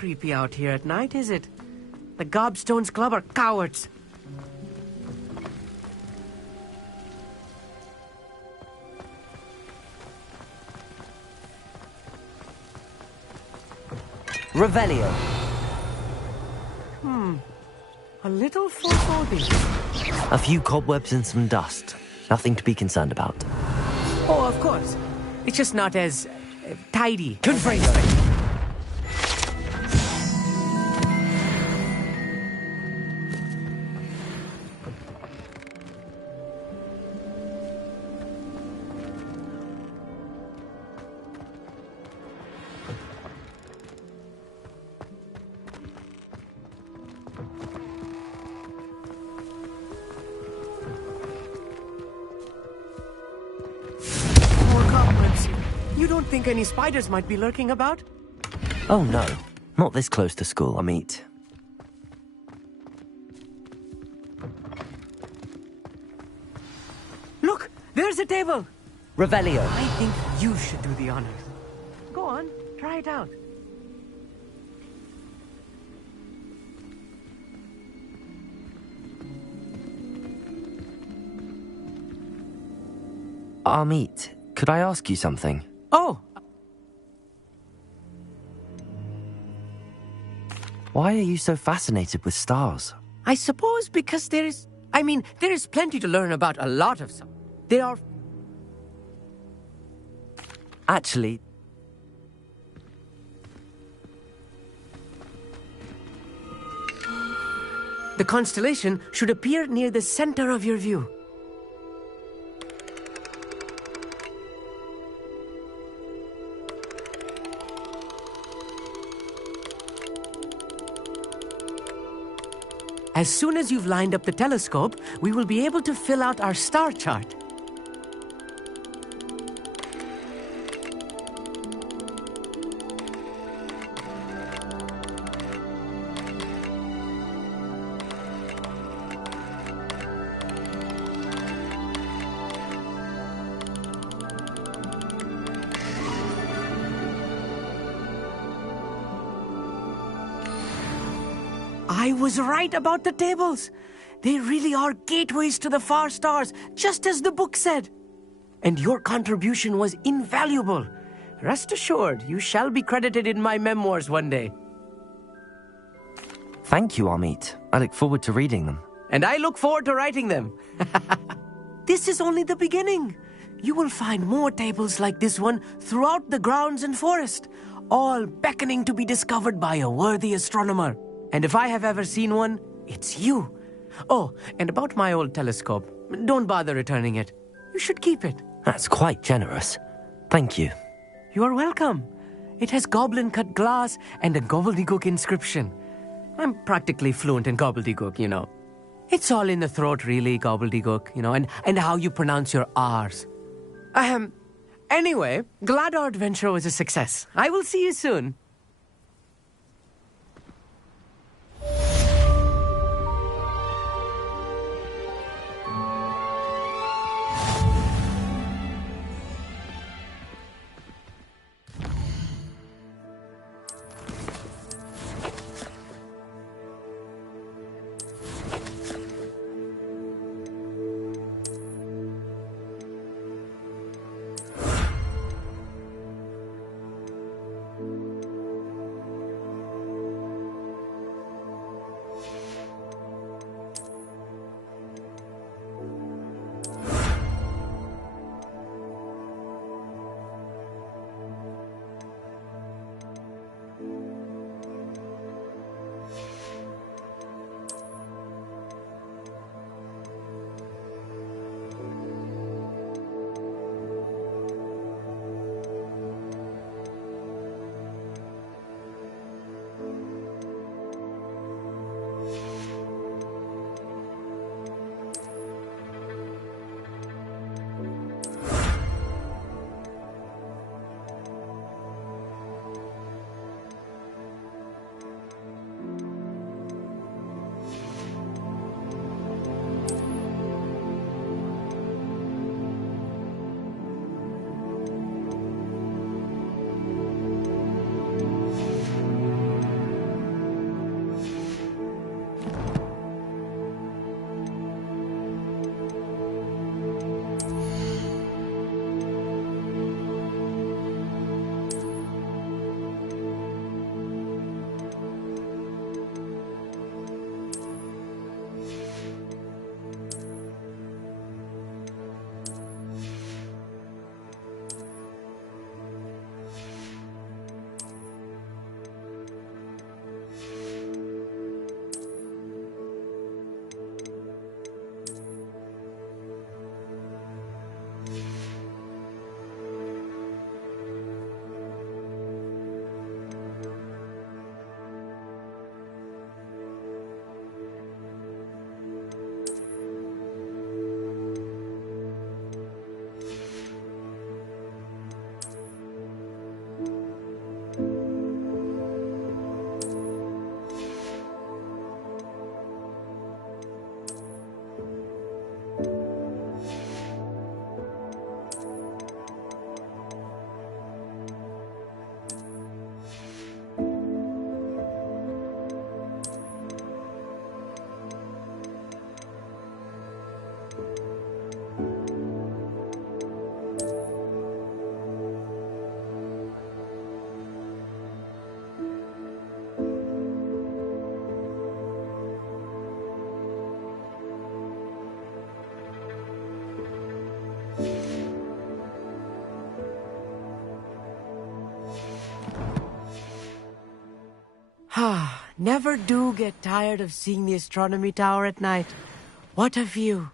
creepy out here at night, is it? The Gobstones Club are cowards. Revelio. A little foreboding. A few cobwebs and some dust. Nothing to be concerned about. Oh, of course. It's just not as tidy. Confringo. You don't think any spiders might be lurking about? Oh no, not this close to school, Amit. Look, there's a table. Revelio. I think you should do the honors. Go on, try it out. Amit, could I ask you something? Oh! Why are you so fascinated with stars? I suppose because there is plenty to learn about a lot of them. There are... Actually, the constellation should appear near the center of your view. As soon as you've lined up the telescope, we will be able to fill out our star chart. I was right about the tables. They really are gateways to the far stars, just as the book said. And your contribution was invaluable. Rest assured, you shall be credited in my memoirs one day. thank you, Amit. I look forward to reading them. And I look forward to writing them. This is only the beginning. You will find more tables like this one throughout the grounds and forest, all beckoning to be discovered by a worthy astronomer. And if I have ever seen one, it's you. Oh, and about my old telescope, don't bother returning it. You should keep it. That's quite generous. Thank you. You are welcome. It has goblin-cut glass and a gobbledygook inscription. I'm practically fluent in gobbledygook, you know. It's all in the throat, really, gobbledygook, you know, and how you pronounce your R's. Anyway, glad our adventure was a success. I will see you soon. Never do get tired of seeing the astronomy tower at night. What a view.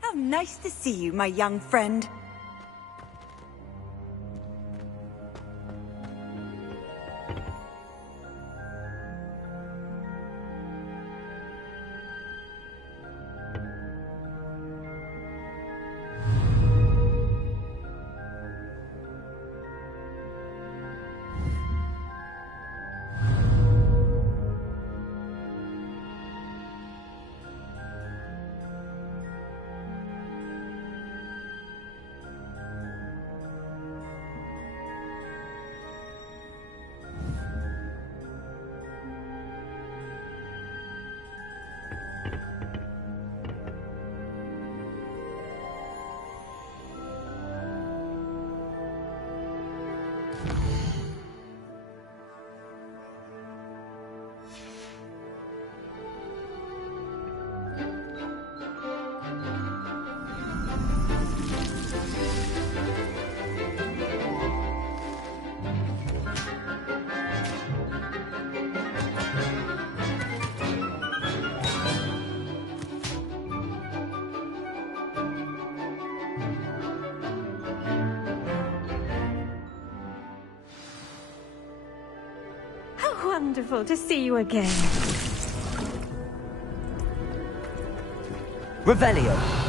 How nice to see you, my young friend. Wonderful to see you again. Revelio.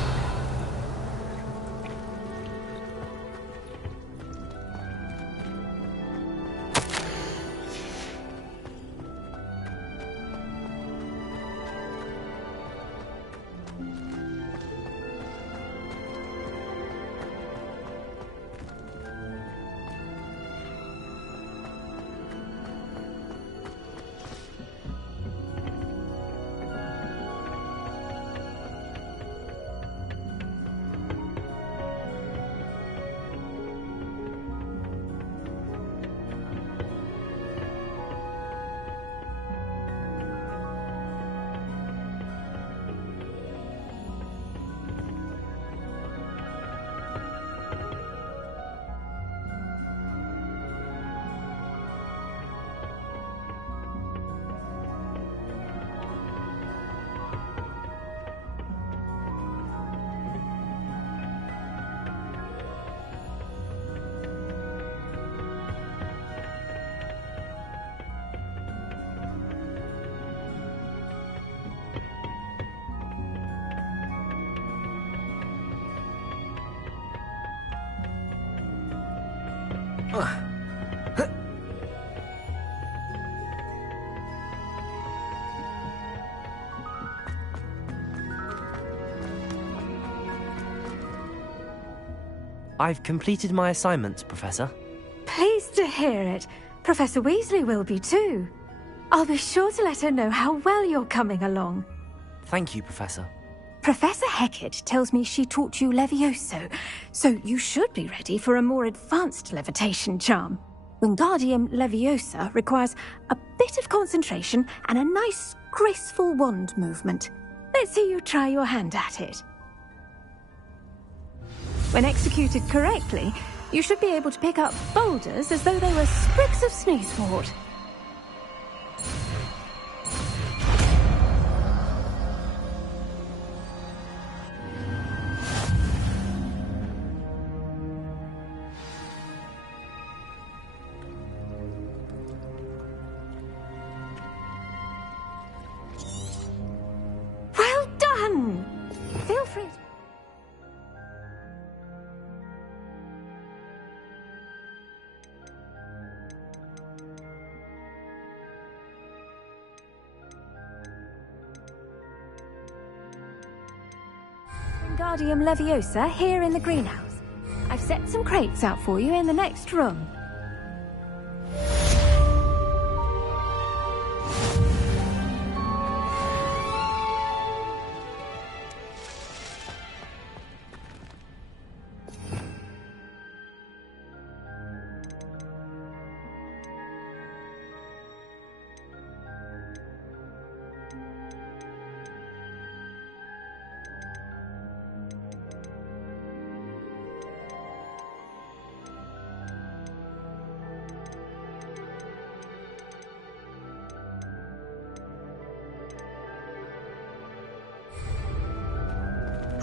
I've completed my assignments, Professor. Pleased to hear it. Professor Weasley will be too. I'll be sure to let her know how well you're coming along. Thank you, Professor. Professor Hecat tells me she taught you Levioso, so you should be ready for a more advanced levitation charm. Wingardium Leviosa requires a bit of concentration and a nice, graceful wand movement. Let's see you try your hand at it. When executed correctly, you should be able to pick up boulders as though they were sprigs of sneezewort. Well done! Feel free to... Wingardium Leviosa here in the greenhouse. I've set some crates out for you in the next room.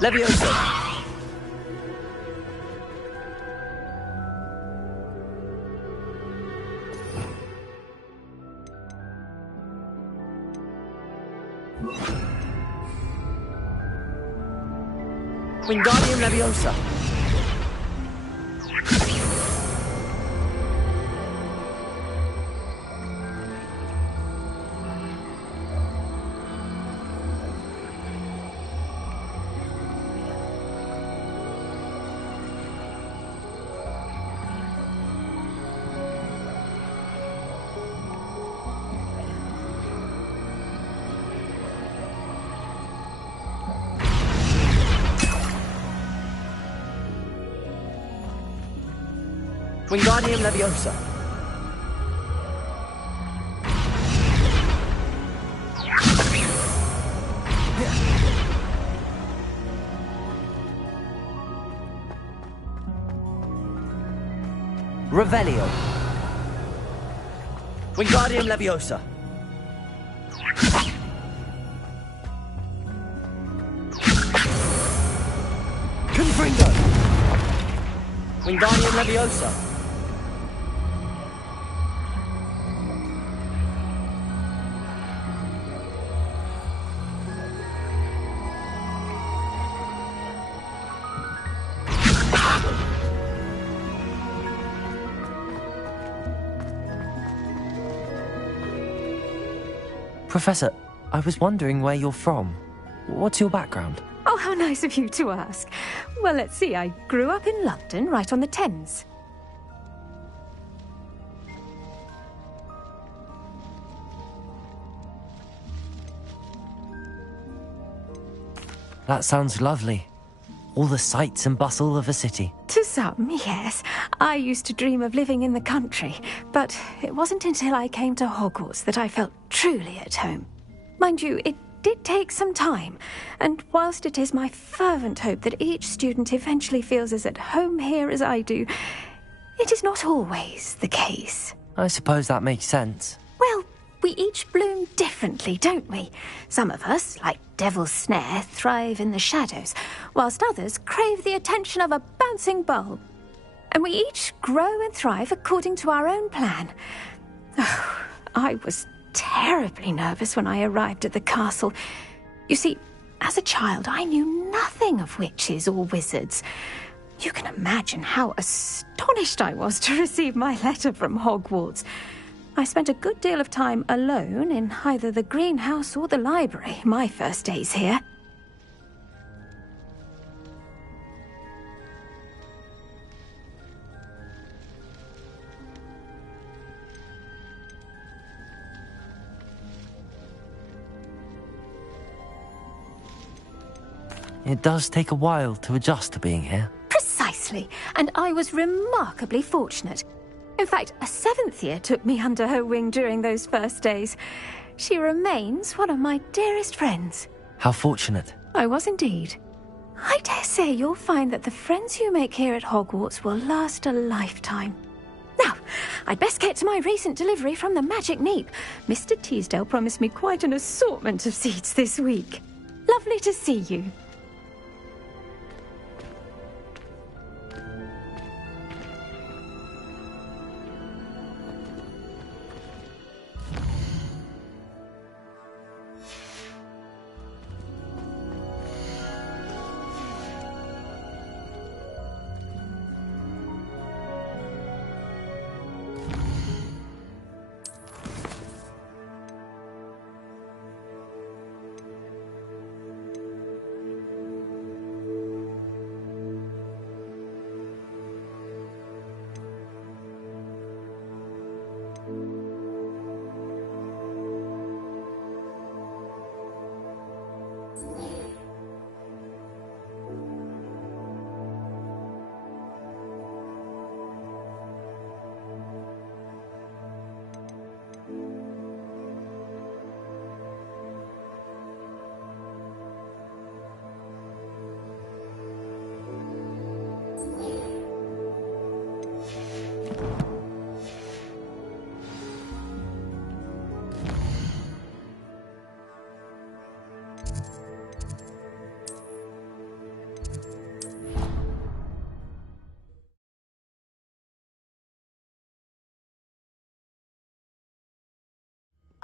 Leviosa! Wingardium Leviosa! Wingardium Leviosa. Revelio. Wingardium Leviosa. Confringo. Wingardium Leviosa. Professor, I was wondering where you're from. What's your background? Oh, how nice of you to ask. Well, let's see. I grew up in London, right on the Thames. That sounds lovely. All the sights and bustle of a city. To some, yes. I used to dream of living in the country, but it wasn't until I came to Hogwarts that I felt truly at home. Mind you, it did take some time, and whilst it is my fervent hope that each student eventually feels as at home here as I do, it is not always the case. I suppose that makes sense. Well, we each bloom differently, don't we? Some of us, like Devil's Snare, thrive in the shadows, whilst others crave the attention of a bouncing bulb. And we each grow and thrive according to our own plan. Oh, I was terribly nervous when I arrived at the castle. You see, as a child, I knew nothing of witches or wizards. You can imagine how astonished I was to receive my letter from Hogwarts. I spent a good deal of time alone in either the greenhouse or the library my first days here. It does take a while to adjust to being here. Precisely, and I was remarkably fortunate. In fact, a 7th year took me under her wing during those first days. She remains one of my dearest friends. How fortunate. I was indeed. I dare say you'll find that the friends you make here at Hogwarts will last a lifetime. Now, I'd best get to my recent delivery from the Magic Neep. Mr. Teasdale promised me quite an assortment of seeds this week. Lovely to see you.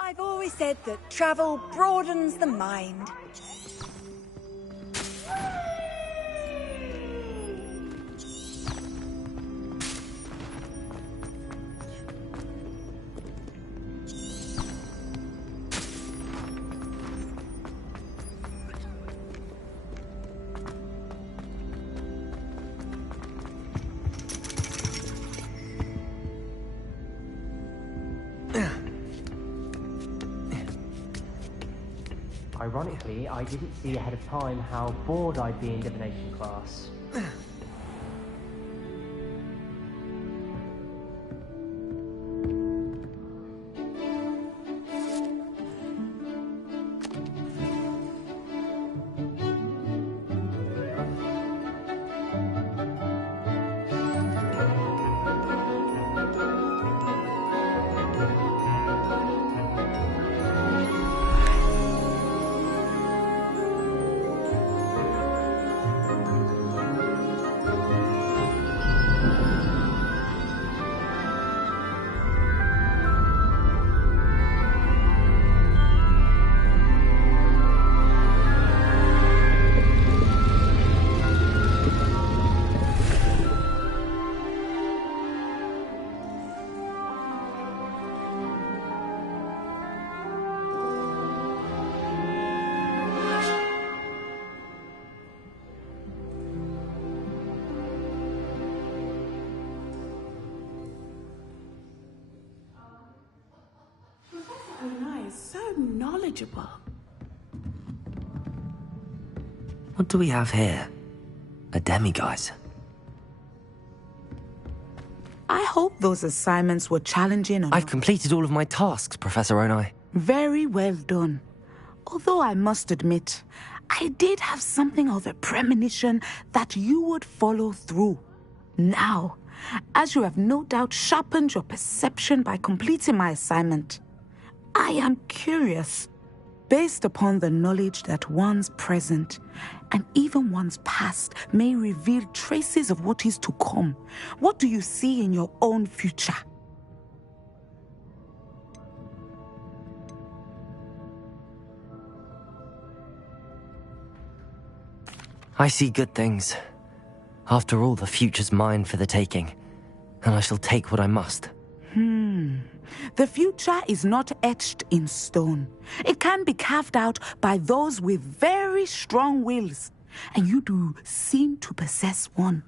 I've always said that travel broadens the mind. Ironically, I didn't see ahead of time how bored I'd be in divination class. So knowledgeable. What do we have here? A demiguise. I hope those assignments were challenging enough. I've completed all of my tasks, Professor Onai. Very well done. Although I must admit, I did have something of a premonition that you would follow through. Now, as you have no doubt sharpened your perception by completing my assignment, I am curious, based upon the knowledge that one's present and even one's past may reveal traces of what is to come. What do you see in your own future? I see good things. After all, the future's mine for the taking, and I shall take what I must. The future is not etched in stone. It can be carved out by those with very strong wills, and you do seem to possess one.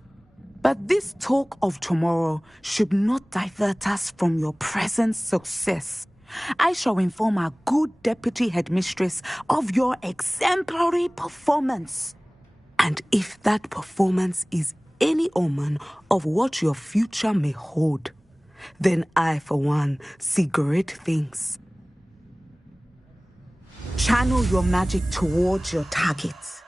But this talk of tomorrow should not divert us from your present success. I shall inform our good deputy headmistress of your exemplary performance. And if that performance is any omen of what your future may hold, then I, for one, see great things. Channel your magic towards your targets.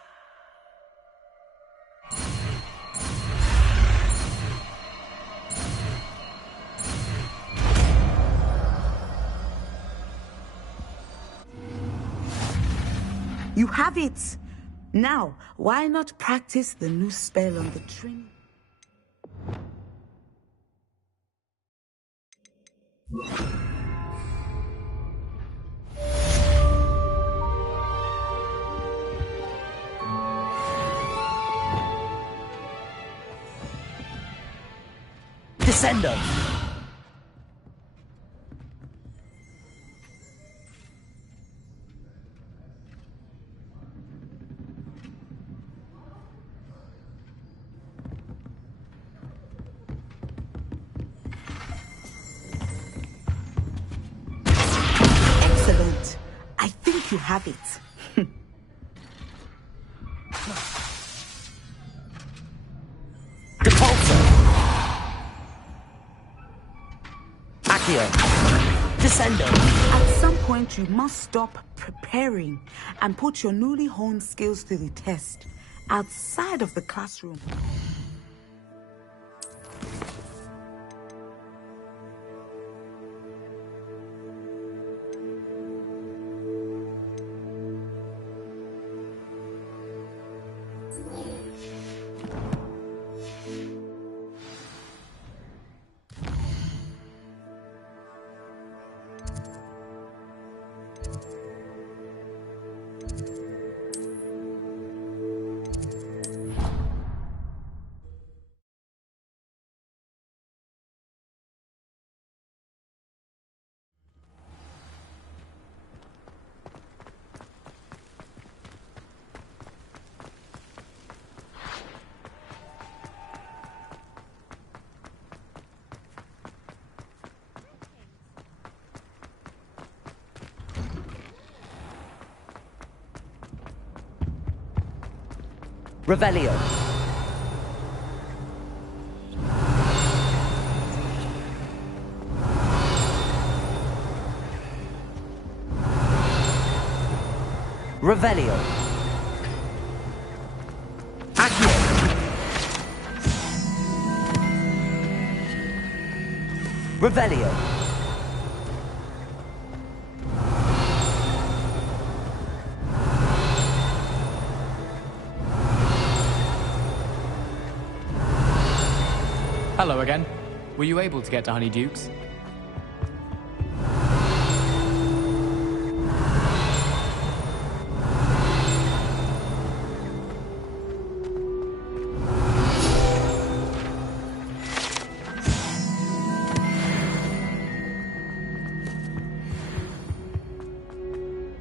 You have it! Now, why not practice the new spell on the train? Descendo! Excellent. I think you have it. Depulso! Accio! Descendo! At some point, you must stop preparing and put your newly honed skills to the test outside of the classroom. Revelio. Revelio. Accio. Revelio. Hello again. Were you able to get to Honeydukes?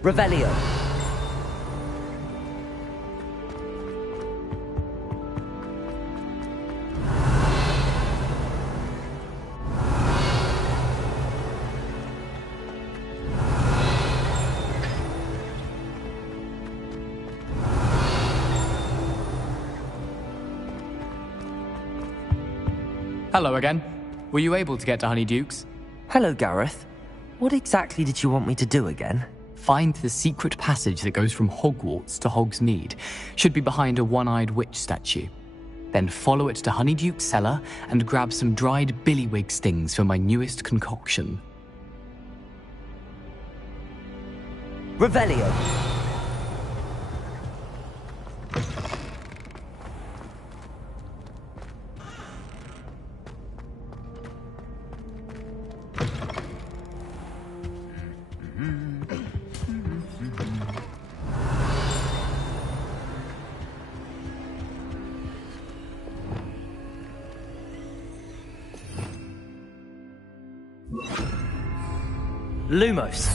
Revelio. Hello again. Were you able to get to Honeydukes? Hello, Gareth. What exactly did you want me to do again? Find the secret passage that goes from Hogwarts to Hogsmeade. Should be behind a one-eyed witch statue. Then follow it to Honeyduke's cellar and grab some dried billywig stings for my newest concoction. Revelio. Lumos.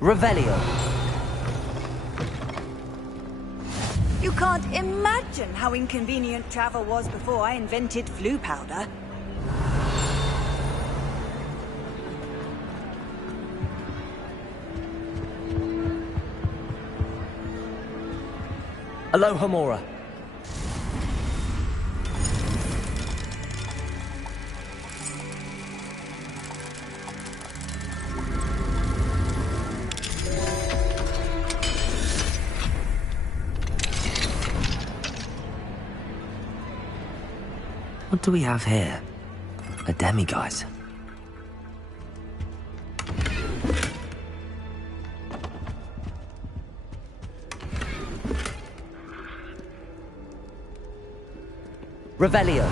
Revelio. You can't imagine how inconvenient travel was before I invented flu powder. Aloha Mora. What do we have here? A demiguise. Revelio.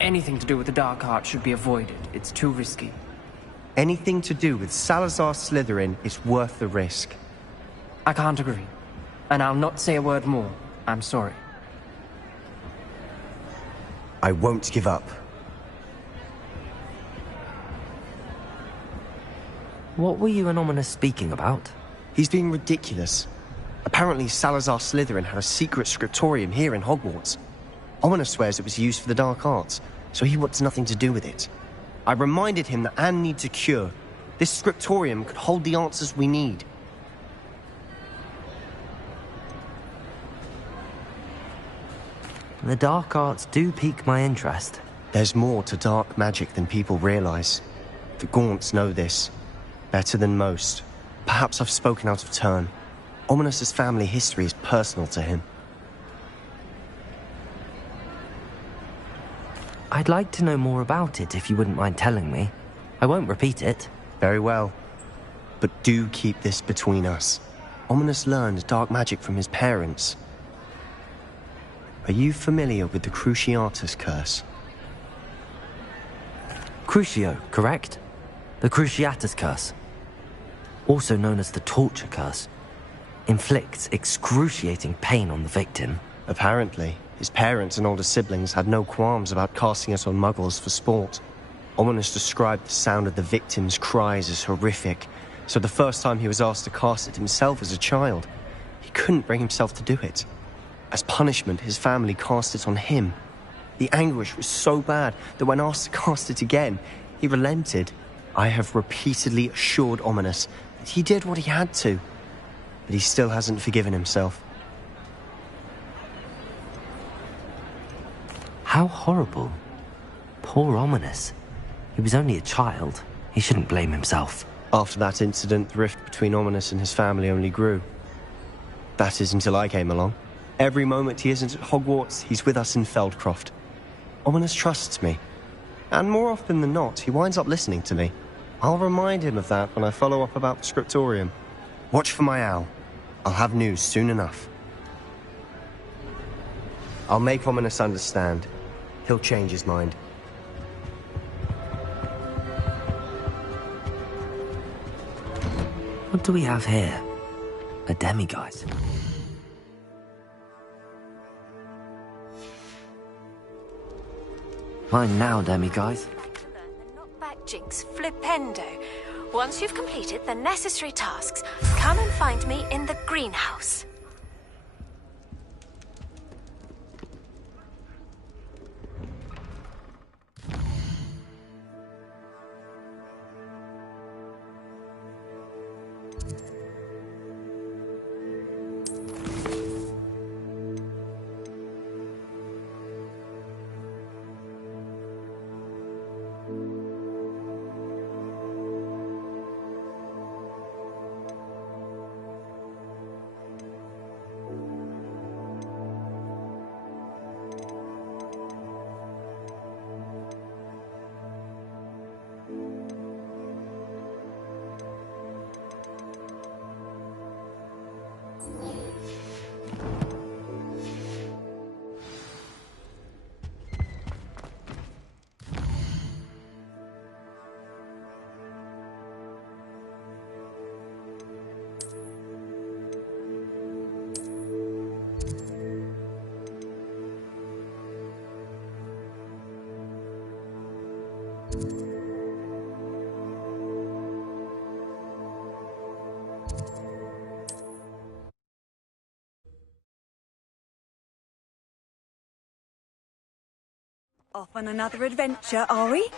Anything to do with the dark art should be avoided. It's too risky. Anything to do with Salazar Slytherin is worth the risk. I can't agree. And I'll not say a word more. I'm sorry. I won't give up. What were you and Ominous speaking about? He's being ridiculous. Apparently Salazar Slytherin had a secret scriptorium here in Hogwarts. Ominous swears it was used for the dark arts, so he wants nothing to do with it. I reminded him that Anne needs a cure. This scriptorium could hold the answers we need. The dark arts do pique my interest. There's more to dark magic than people realize. The Gaunts know this. Better than most. Perhaps I've spoken out of turn. Ominous's family history is personal to him. I'd like to know more about it if you wouldn't mind telling me. I won't repeat it. Very well. But do keep this between us. Ominous learned dark magic from his parents. Are you familiar with the Cruciatus curse? Crucio, correct? The Cruciatus curse. Also known as the torture curse. Inflicts excruciating pain on the victim. Apparently, his parents and older siblings had no qualms about casting it on muggles for sport. Ominous described the sound of the victim's cries as horrific, so the first time he was asked to cast it himself as a child, he couldn't bring himself to do it. As punishment, his family cast it on him. The anguish was so bad that when asked to cast it again, he relented. I have repeatedly assured Ominous that he did what he had to, but he still hasn't forgiven himself. How horrible. Poor Ominous. He was only a child. He shouldn't blame himself. After that incident, the rift between Ominous and his family only grew. That is until I came along. Every moment he isn't at Hogwarts, he's with us in Feldcroft. Ominous trusts me. And more often than not, he winds up listening to me. I'll remind him of that when I follow up about the scriptorium. Watch for my owl. I'll have news soon enough. I'll make Ominous understand. He'll change his mind. What do we have here? A demiguise. Mine now, demiguise. Knockback Jinx Flipendo. Once you've completed the necessary tasks, come and find me in the greenhouse. Off on another adventure, are we?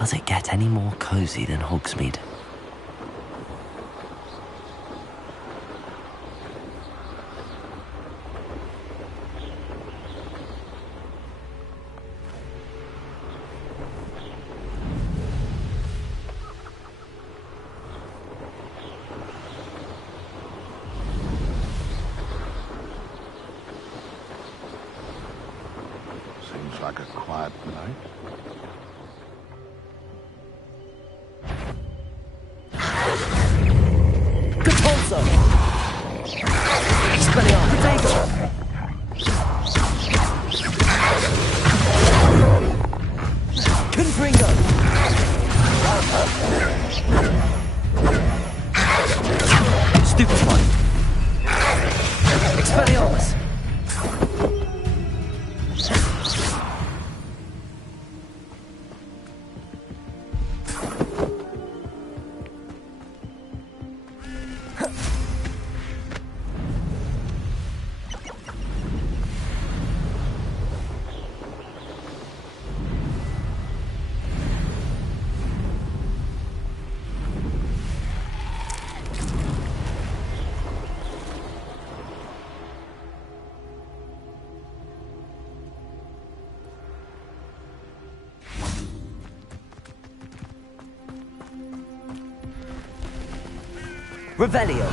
Does it get any more cozy than Hogsmeade? Seems like a quiet night. Revelio!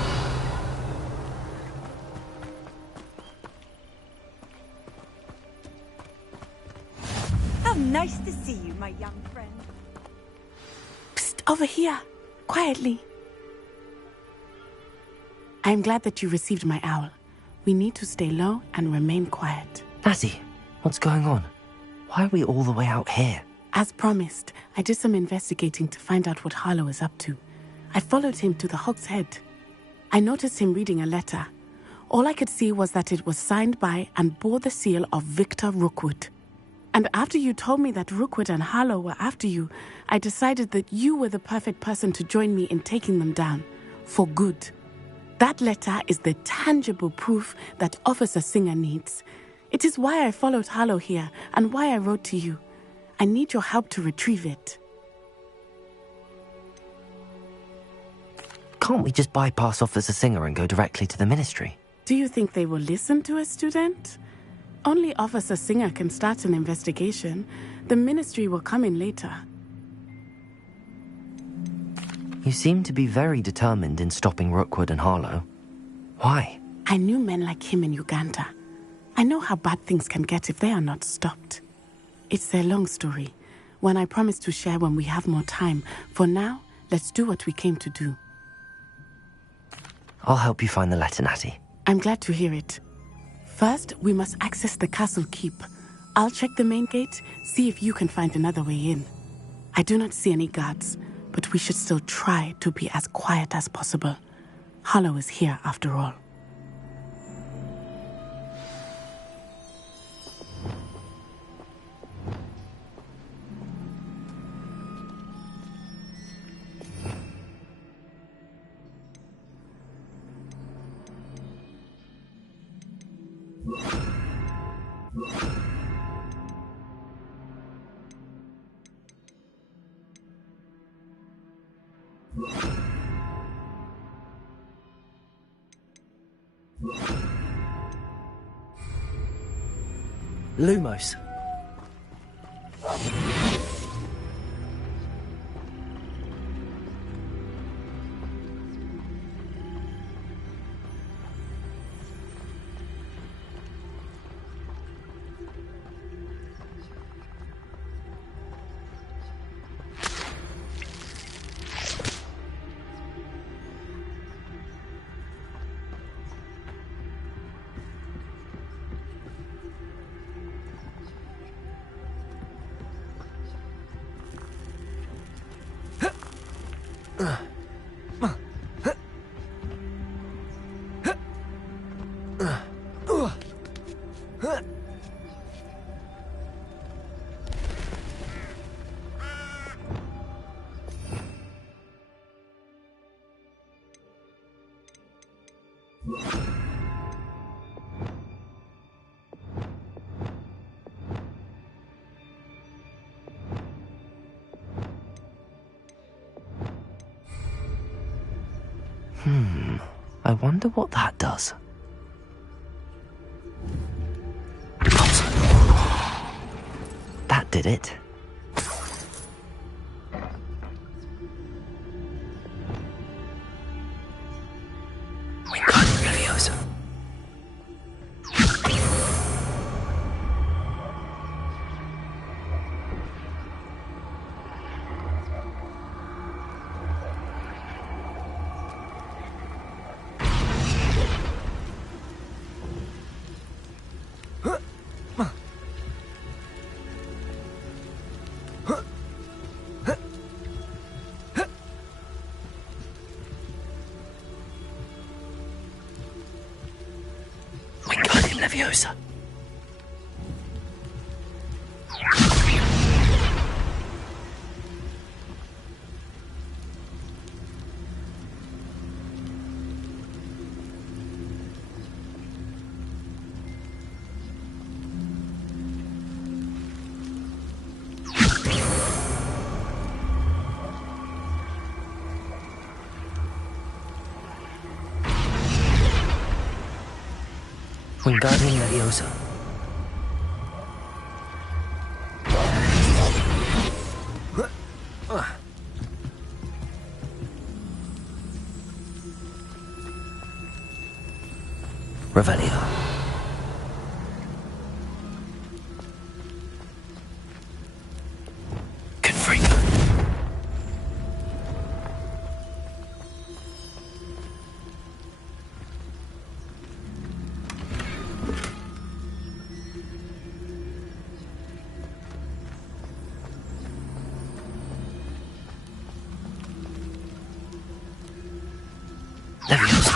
How nice to see you, my young friend. Psst, over here. Quietly. I'm glad that you received my owl. We need to stay low and remain quiet. Natty, what's going on? Why are we all the way out here? As promised, I did some investigating to find out what Harlow is up to. I followed him to the Hog's Head. I noticed him reading a letter. All I could see was that it was signed by and bore the seal of Victor Rookwood. And after you told me that Rookwood and Harlow were after you, I decided that you were the perfect person to join me in taking them down. For good. That letter is the tangible proof that Officer Singer needs. It is why I followed Harlow here and why I wrote to you. I need your help to retrieve it. Can't we just bypass Officer Singer and go directly to the Ministry? Do you think they will listen to a student? Only Officer Singer can start an investigation. The Ministry will come in later. You seem to be very determined in stopping Rookwood and Harlow. Why? I knew men like him in Uganda. I know how bad things can get if they are not stopped. It's a long story, one I promise to share when we have more time. For now, let's do what we came to do. I'll help you find the letter, Natty. I'm glad to hear it. First, we must access the castle keep. I'll check the main gate, see if you can find another way in. I do not see any guards, but we should still try to be as quiet as possible. Harlow is here after all. Lumos. I wonder what that does. That did it. Wingardium Leviosa. Wingardium Leviosa. Wingardium Leviosa. Revelio. Confringo. Leviosa.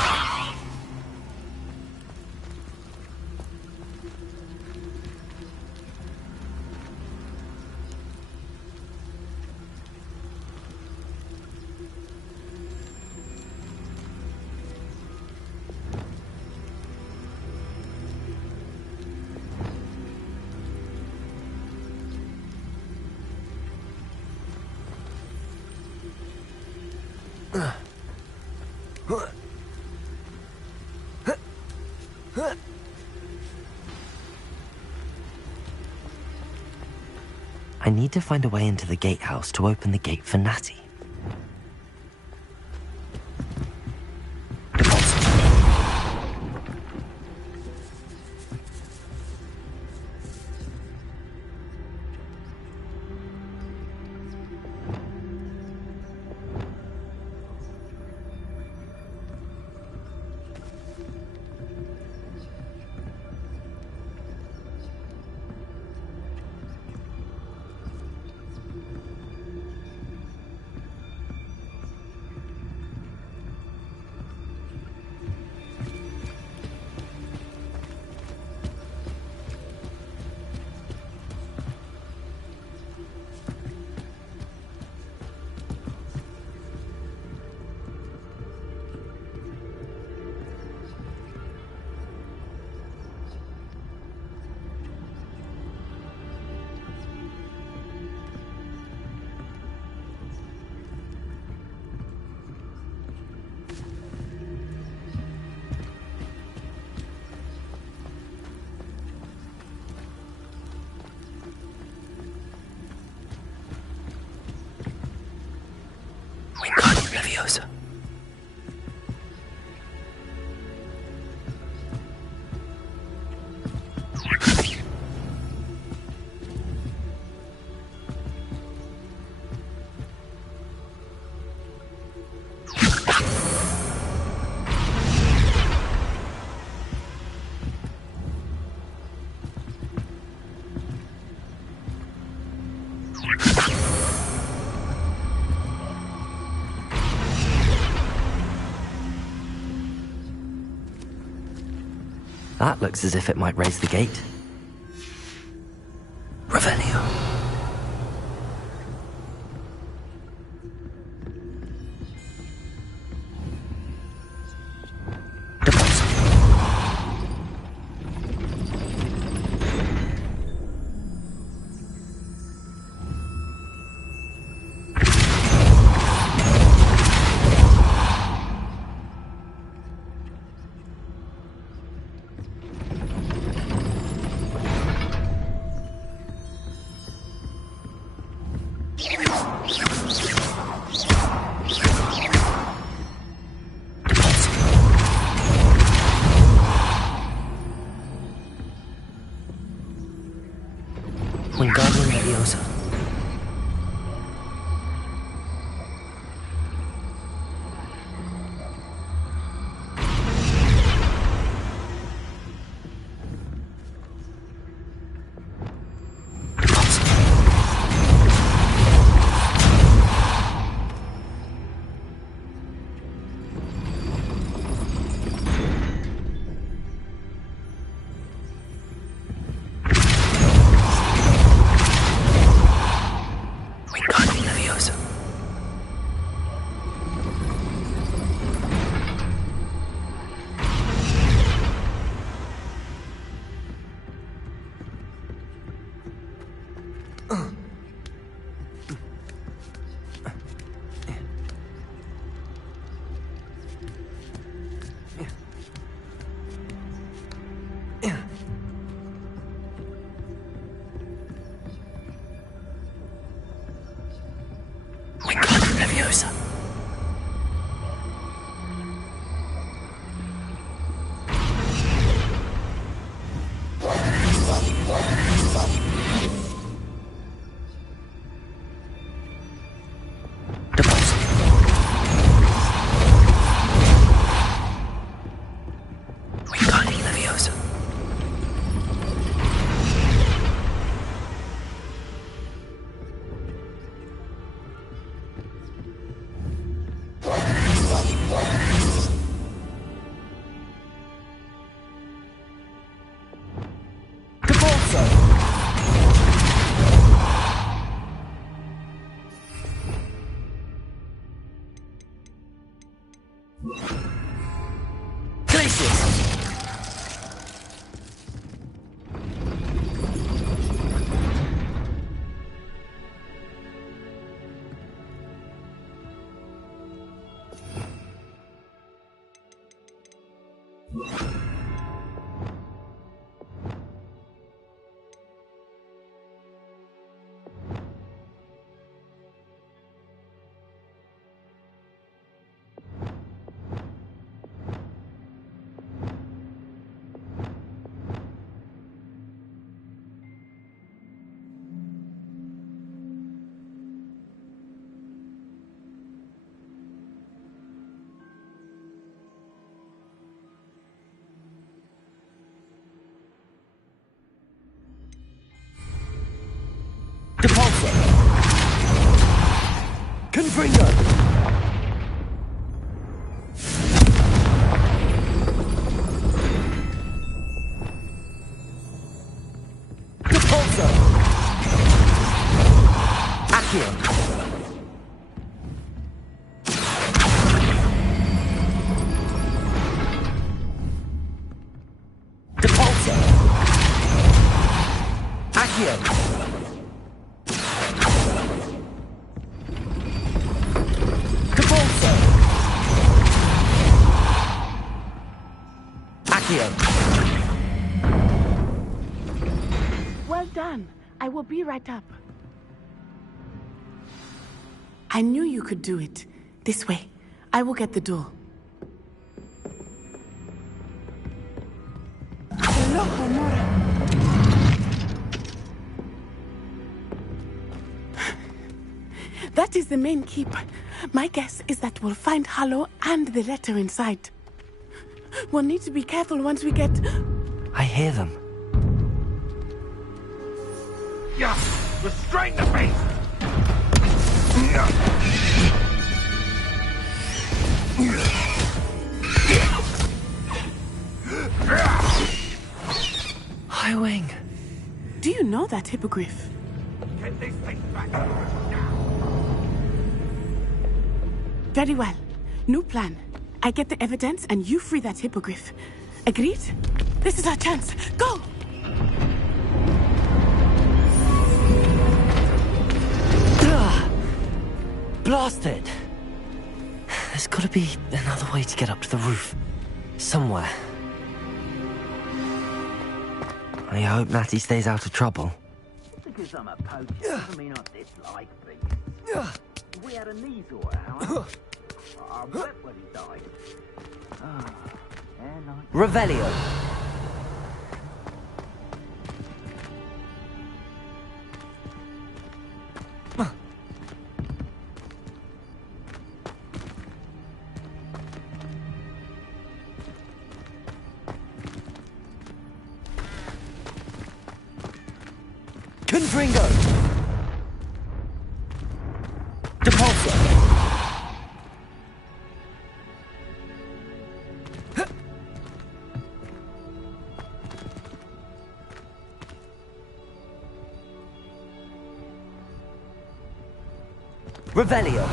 I need to find a way into the gatehouse to open the gate for Natty. Leviosa. That looks as if it might raise the gate. Revelio. Wingardium Leviosa. Wingardium Leviosa. Leviosa. Depulsor! Confringo! Depulsor! Accio! Depulsor! Accio! Well done. I will be right up. I knew you could do it. This way. I will get the door. Hello, Honora. That is the main keep. My guess is that we'll find Hallow and the letter inside. We'll need to be careful once we get... I hear them. Yeah! Restrain the beast! High Wing. Do you know that hippogriff? Get this thing back now! Very well. New plan. I get the evidence and you free that hippogriff. Agreed? This is our chance. Go! Blasted! There's gotta be another way to get up to the roof. Somewhere. I hope Natty stays out of trouble. Because I'm a poacher doesn't mean I dislike beasts. We had a measle at our house. I wept when he died. Revelio. Confringo! Depulsor! Revelio!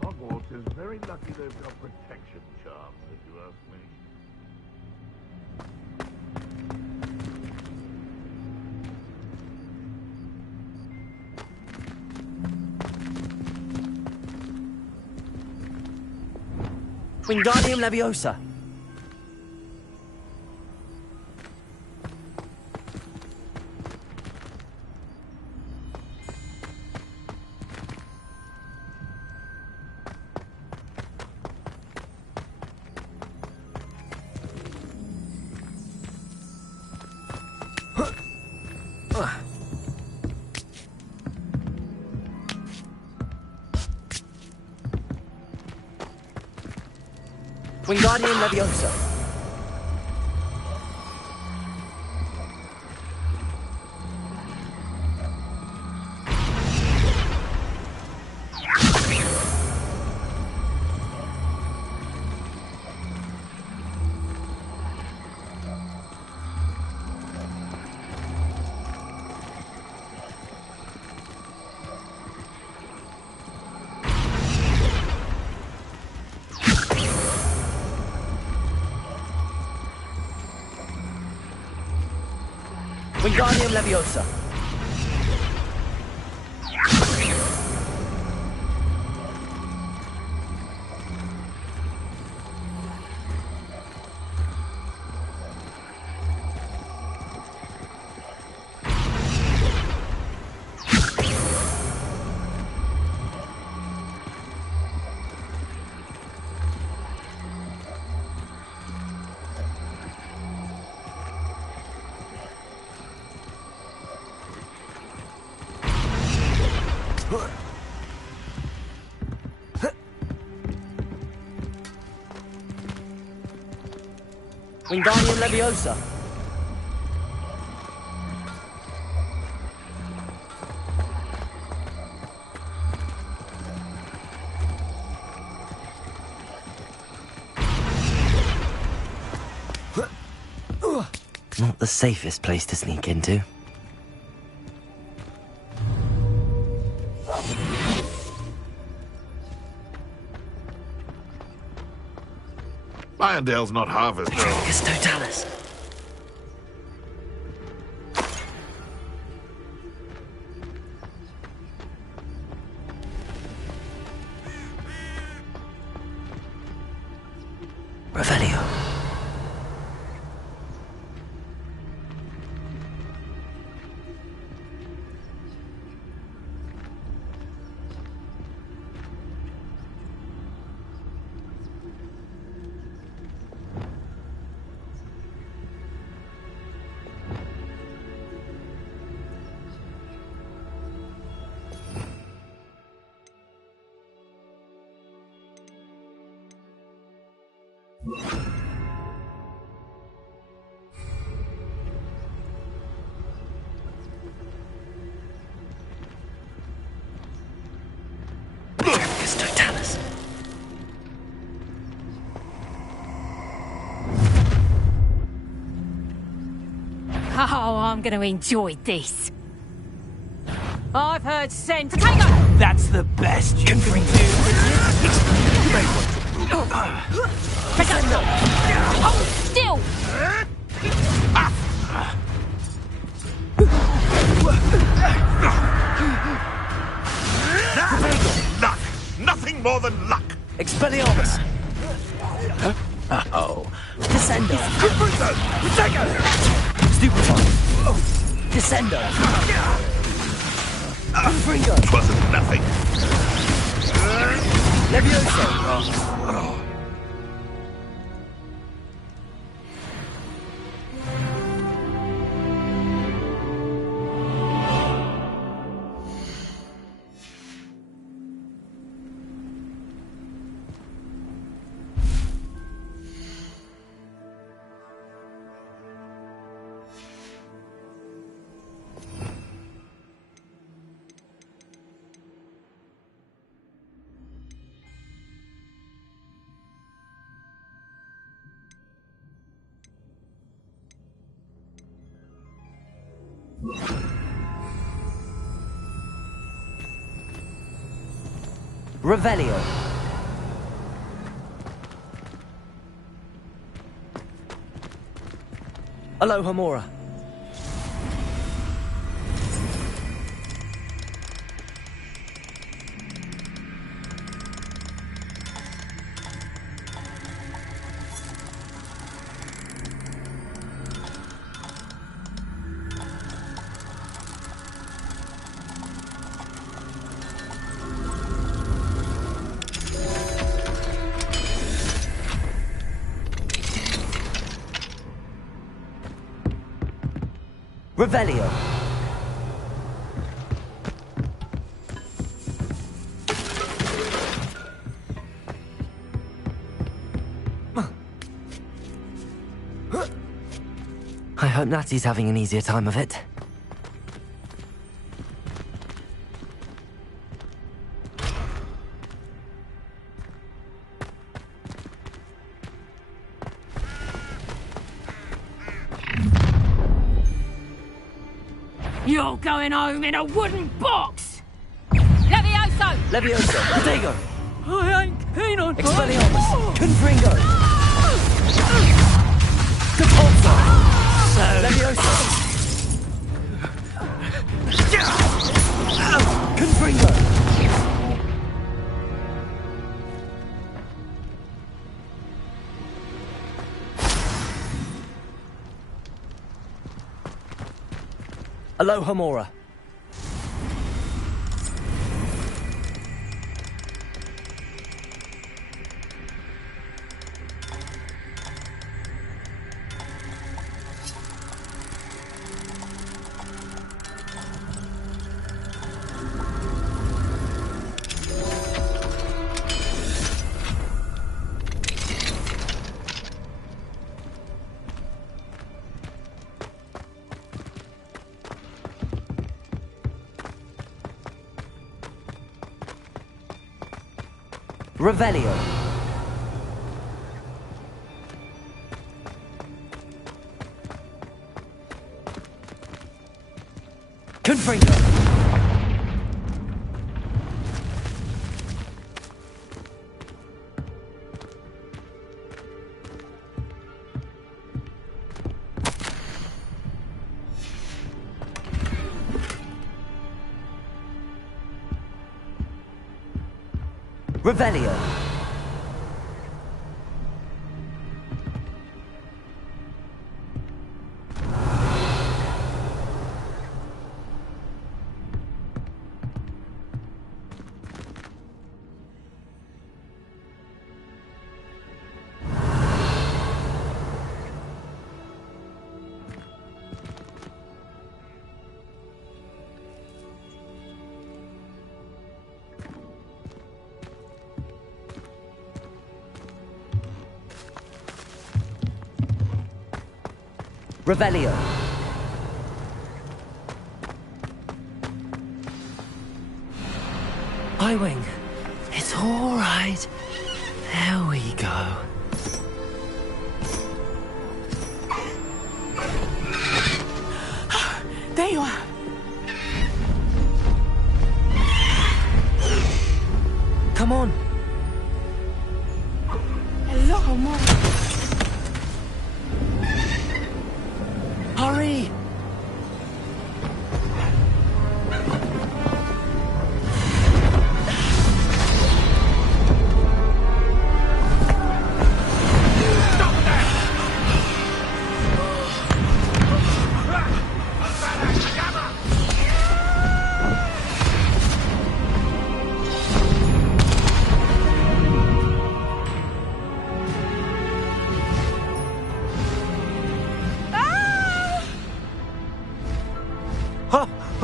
Hogwarts is very lucky they've got protection charms, if you ask me. Wingardium Leviosa! Wingardium Leviosa. Wingardium Leviosa. Wingardium Leviosa. Not the safest place to sneak into. Irondale's not harvest. It's Totalis. Revelio. It's Totalis. Oh, I'm going to enjoy this. I've heard sense. Tango! That's the best you can do. Hold still! Luck! Nothing more than luck! Expelliarmus. Oh. Descendo. Stupefy. Descendo. Confringo. It wasn't nothing. Levioso. Revelio. Alohomora. Revelio. I hope Natty's having an easier time of it. You're going home in a wooden box! Levioso! Levioso! Protego! I ain't keen on Expelliarmus! Confringo! Depulso! Levioso! Confringo! Aloha Mora. Revelio. Confringo. Revelio. Revelio. I-Wing. It's all right. There we go. There you are. Come on. Hello, Mom. Hurry.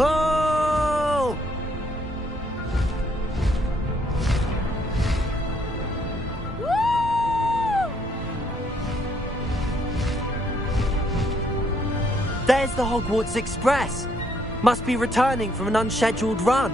Oh! There's the Hogwarts Express. Must be returning from an unscheduled run.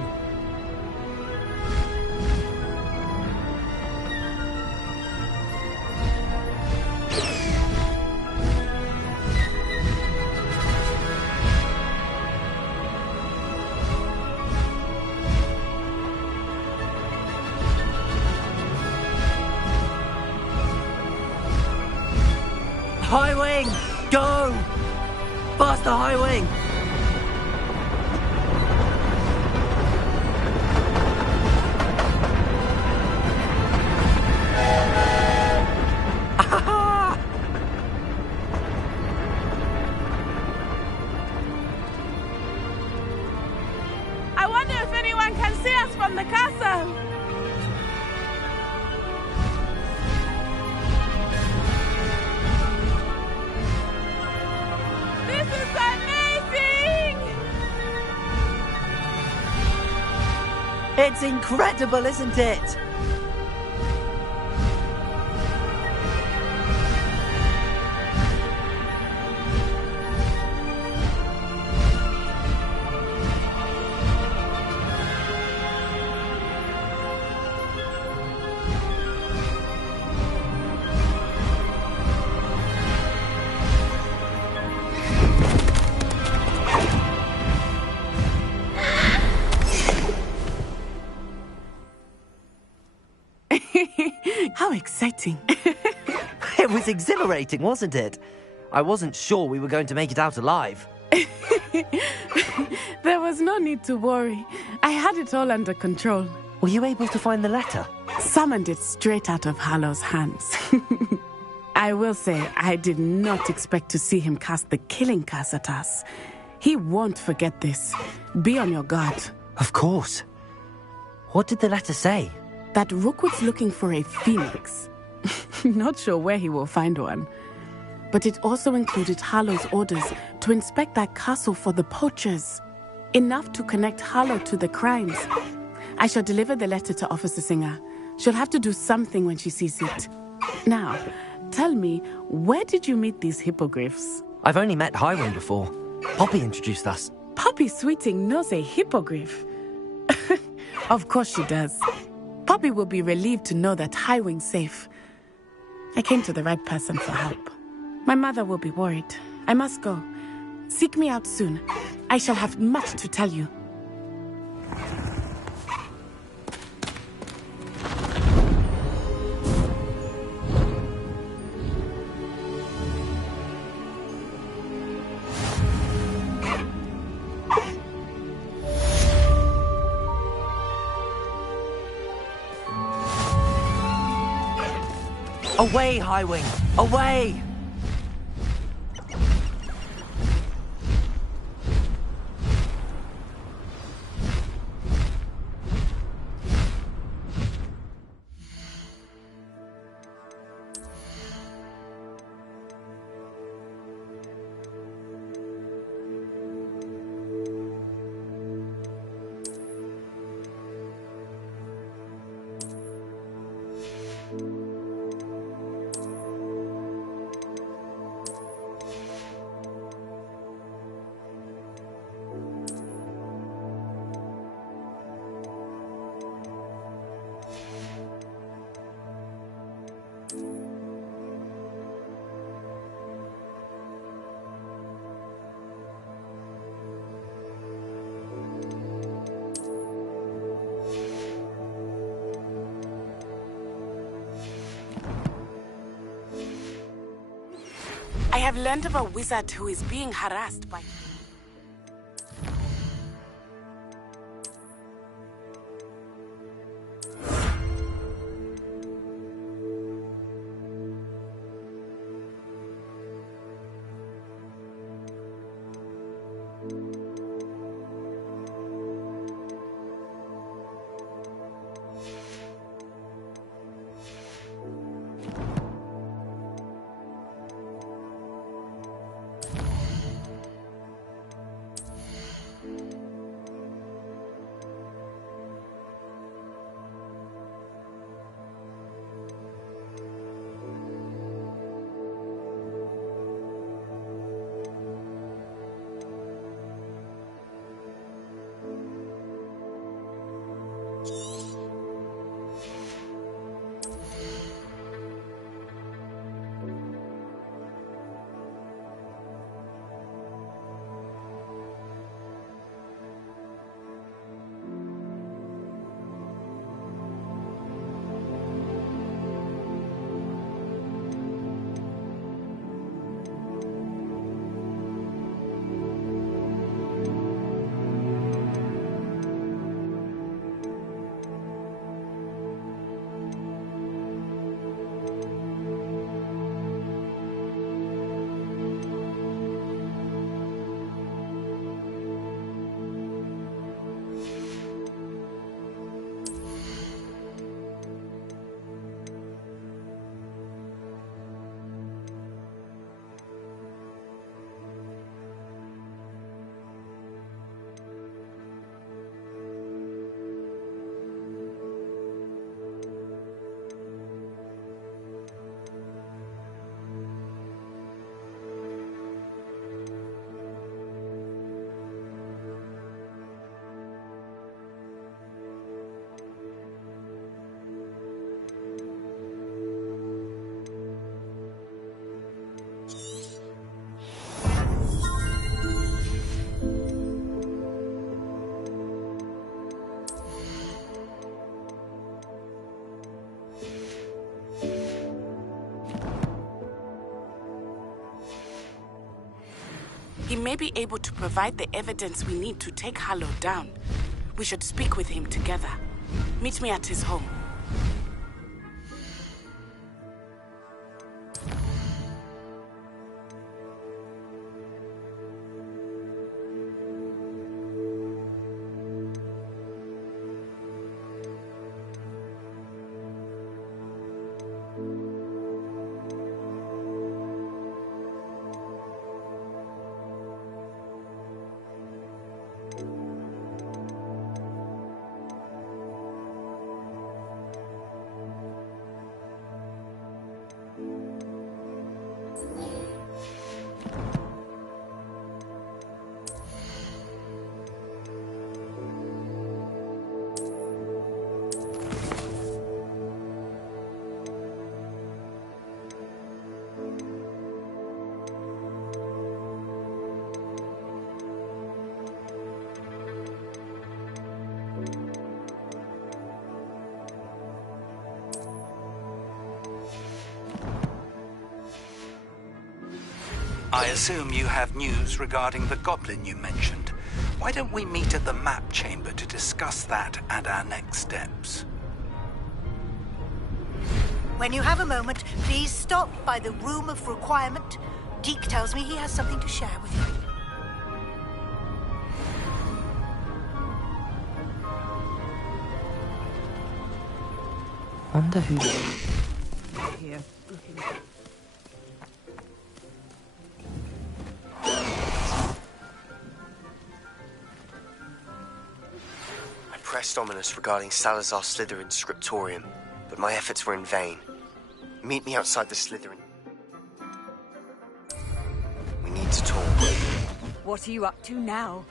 High Wing! Go! Faster, High Wing! I wonder if anyone can see us from the castle. This is amazing! It's incredible, isn't it? exciting. It was exhilarating, wasn't it? I wasn't sure we were going to make it out alive. There was no need to worry. I had it all under control. Were you able to find the letter? Summoned it straight out of Harlow's hands. I will say, I did not expect to see him cast the killing curse at us. He won't forget this. Be on your guard. Of course. What did the letter say? That Rookwood's looking for a phoenix. Not sure where he will find one. But it also included Harlow's orders to inspect that castle for the poachers. Enough to connect Harlow to the crimes. I shall deliver the letter to Officer Singer. She'll have to do something when she sees it. Now, tell me, where did you meet these hippogriffs? I've only met Highwing before. Poppy introduced us. Poppy Sweeting knows a hippogriff. Of course she does. Poppy will be relieved to know that Highwing's safe. I came to the right person for help. My mother will be worried. I must go. Seek me out soon. I shall have much to tell you. Away, Highwing! Away! I have learned of a wizard who is being harassed by... He may be able to provide the evidence we need to take Harlow down. We should speak with him together. Meet me at his home. I assume you have news regarding the goblin you mentioned. Why don't we meet at the map chamber to discuss that and our next steps? When you have a moment, please stop by the room of requirement. Deke tells me he has something to share with you. Wonder who... Here. I pressed Ominous regarding Salazar Slytherin's scriptorium, but my efforts were in vain. Meet me outside the Slytherin. We need to talk. What are you up to now?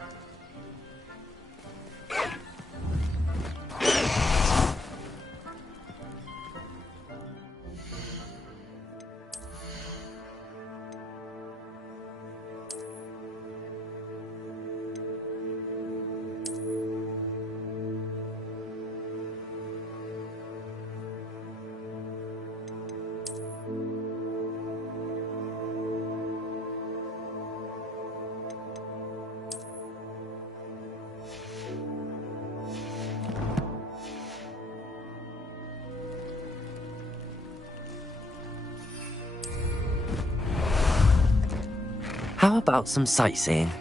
How about some sightseeing?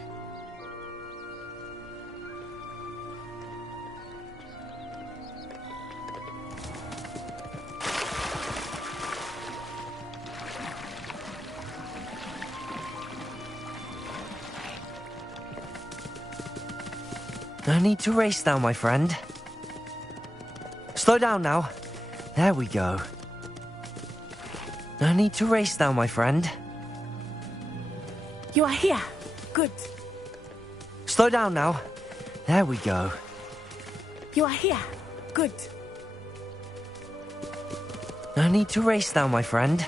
No need to race now, my friend. Slow down now. There we go. No need to race now, my friend. You are here. Good. Slow down now. There we go. You are here. Good. No need to race now, my friend.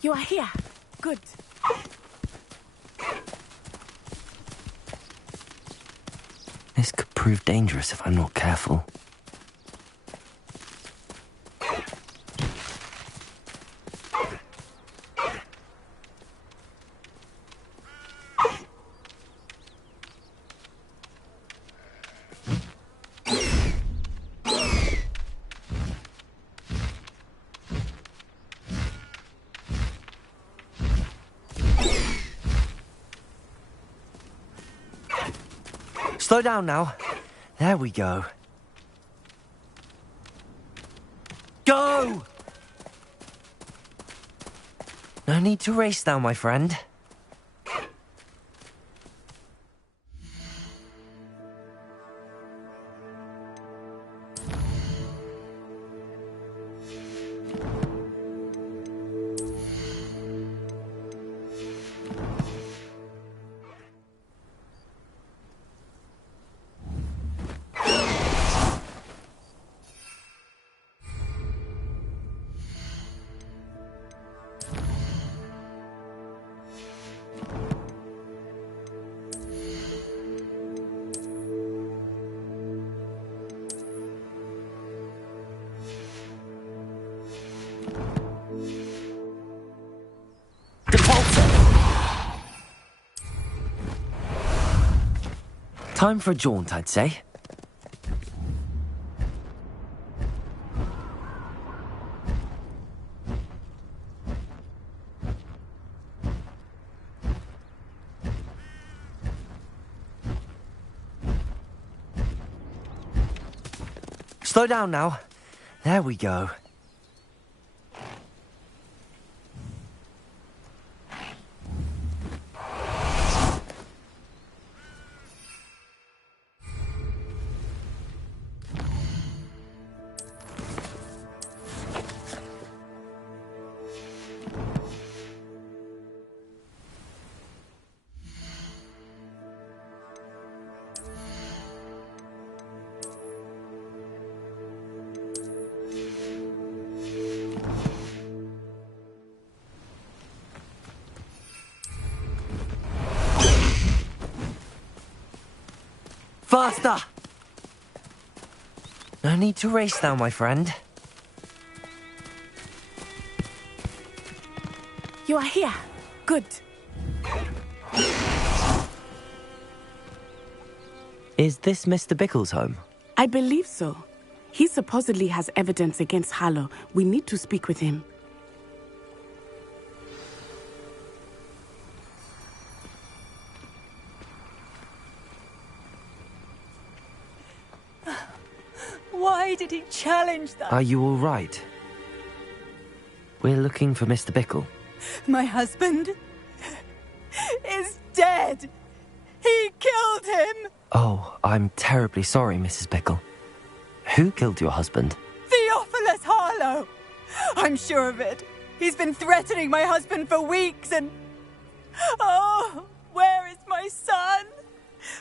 You are here. Good. This could prove dangerous if I'm not careful. Slow down now. There we go. Go! No need to race now, my friend. Time for a jaunt, I'd say. Slow down now. There we go. Faster! No need to race now, my friend. You are here. Good. Is this Mr. Bickle's home? I believe so. He supposedly has evidence against Harlow. We need to speak with him. Why did he challenge that? Are you all right? We're looking for Mr. Bickle. My husband is dead. He killed him. Oh, I'm terribly sorry, Mrs. Bickle. Who killed your husband? Theophilus Harlow. I'm sure of it. He's been threatening my husband for weeks and... Oh, where is my son?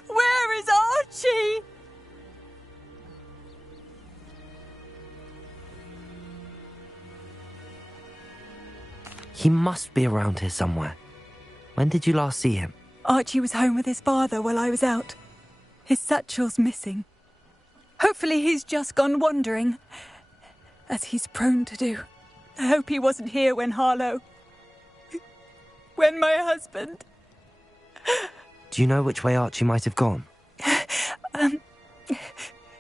Where is Archie? He must be around here somewhere. When did you last see him? Archie was home with his father while I was out. His satchel's missing. Hopefully he's just gone wandering, as he's prone to do. I hope he wasn't here when Harlow... when my husband... Do you know which way Archie might have gone?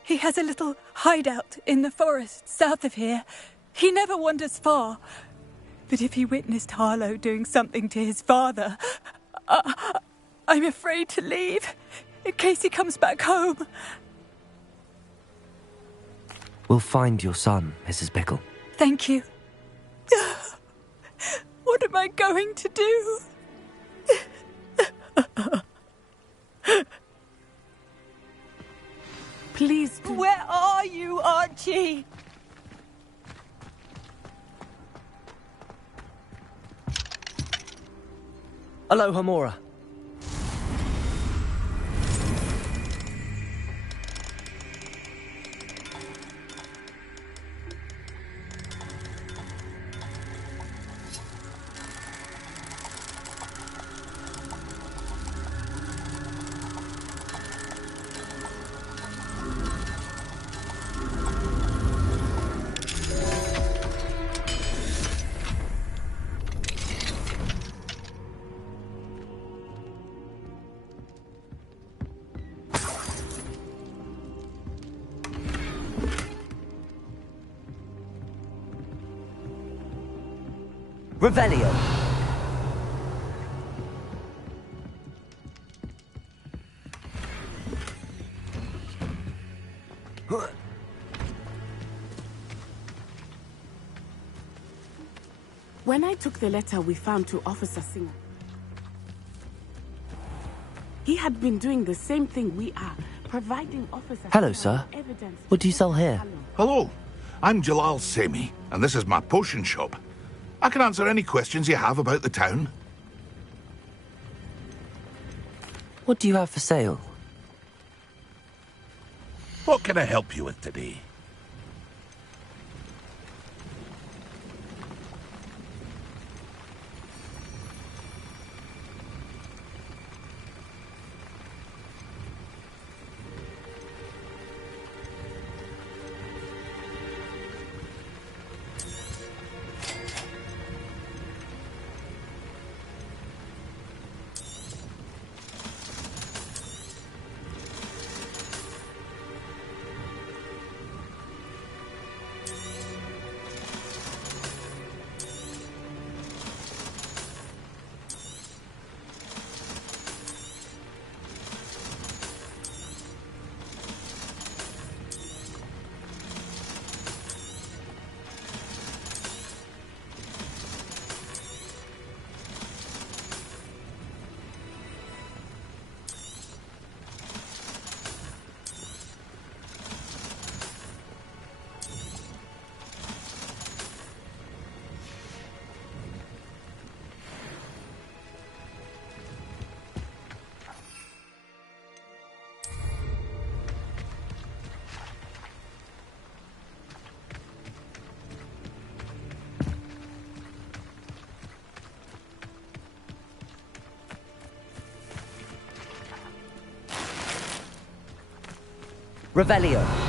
He has a little hideout in the forest south of here. He never wanders far. But if he witnessed Harlow doing something to his father, I'm afraid to leave, in case he comes back home. We'll find your son, Mrs. Bickle. Thank you. What am I going to do? Please do. Where are you, Archie? Aloha, Mora. Revelio. When I took the letter we found to Officer Singer, he had been doing the same thing we are, providing officers... Hello, sir. Evidence. What do you sell here? Hello, I'm Jalal Semi, and this is my potion shop. I can answer any questions you have about the town. What do you have for sale? What can I help you with today? Revelio.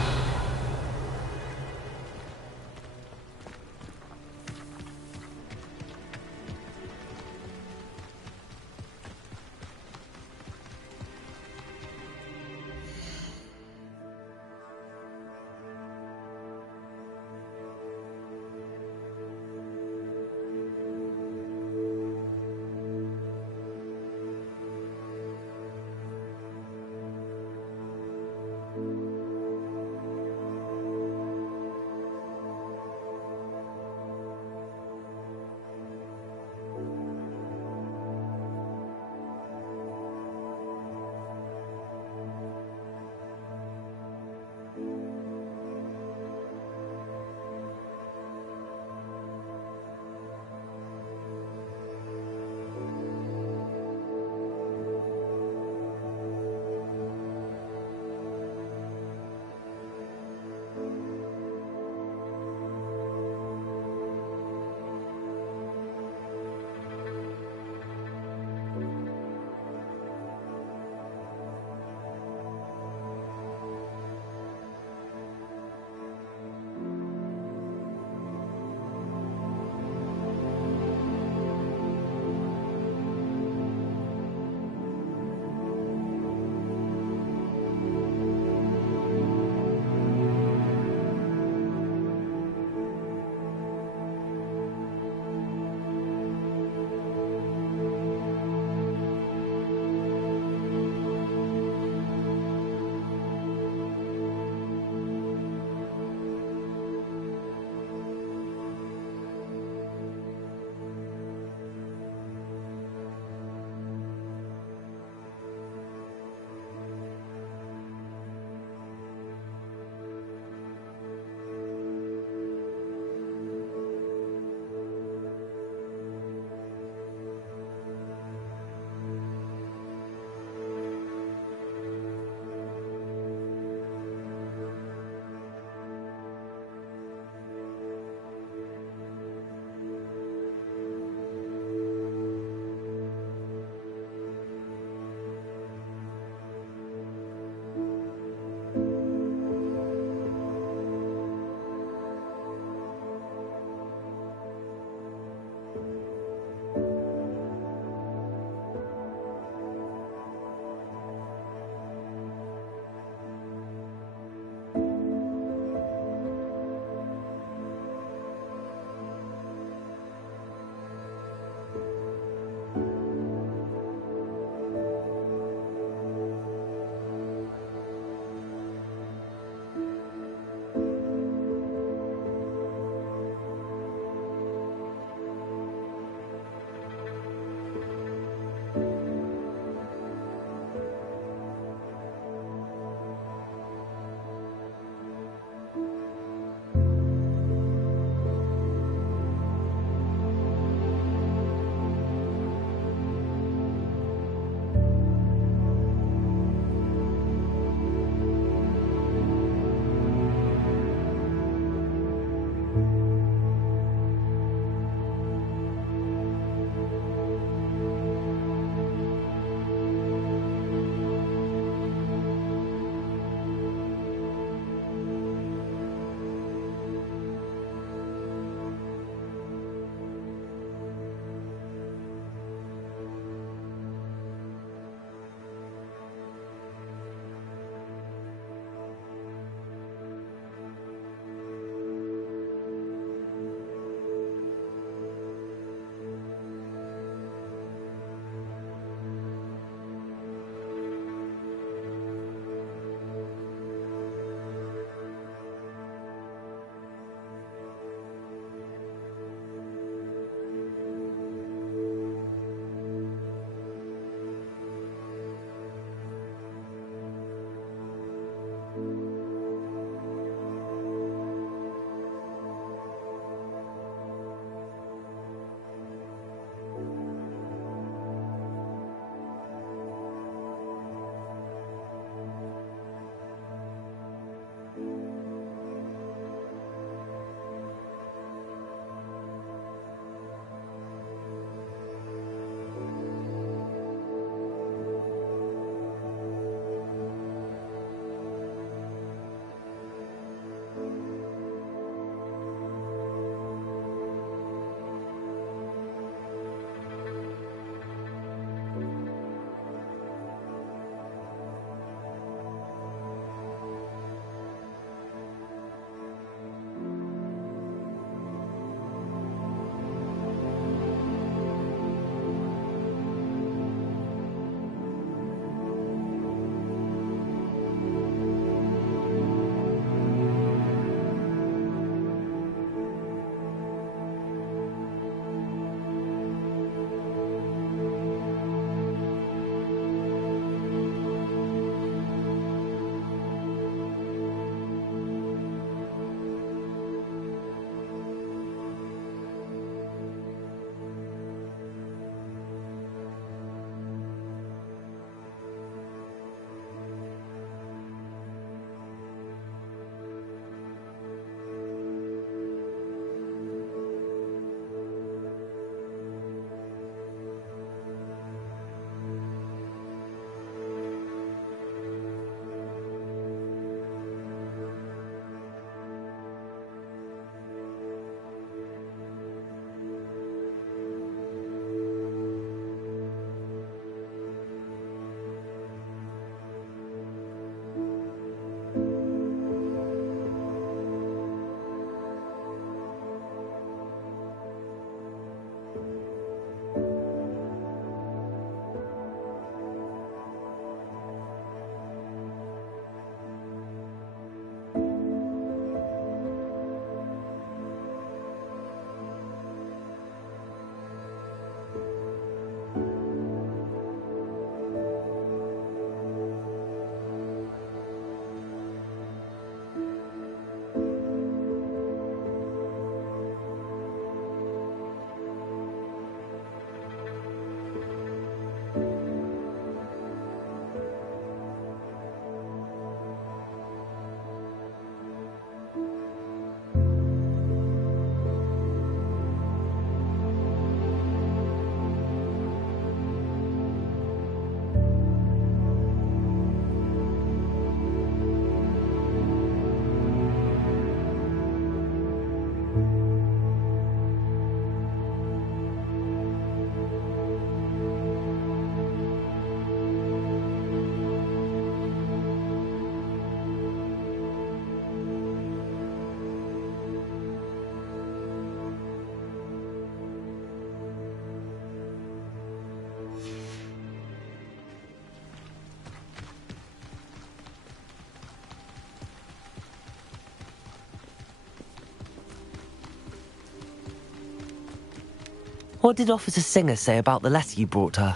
What did Officer Singer say about the letter you brought her?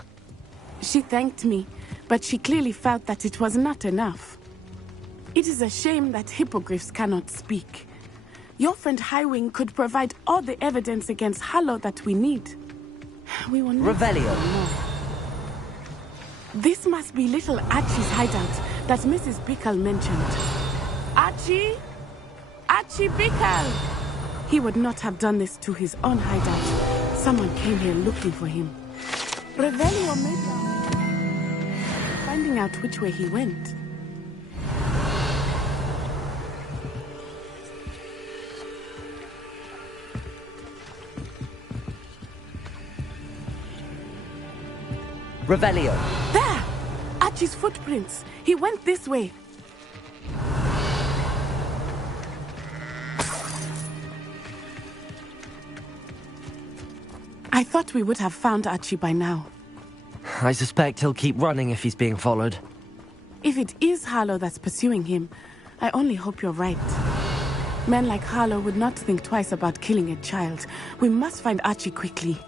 She thanked me, but she clearly felt that it was not enough. It is a shame that hippogriffs cannot speak. Your friend Highwing could provide all the evidence against Harlow that we need. We will never Revelio. know. This must be little Archie's hideout that Mrs. Bickle mentioned. Archie? Archie Bickle! He would not have done this to his own hideout. Someone came here looking for him. Revelio maybe. Finding out which way he went. Revelio. There! Archie's footprints. He went this way. I thought we would have found Archie by now. I suspect he'll keep running if he's being followed. If it is Harlow that's pursuing him, I only hope you're right. Men like Harlow would not think twice about killing a child. We must find Archie quickly.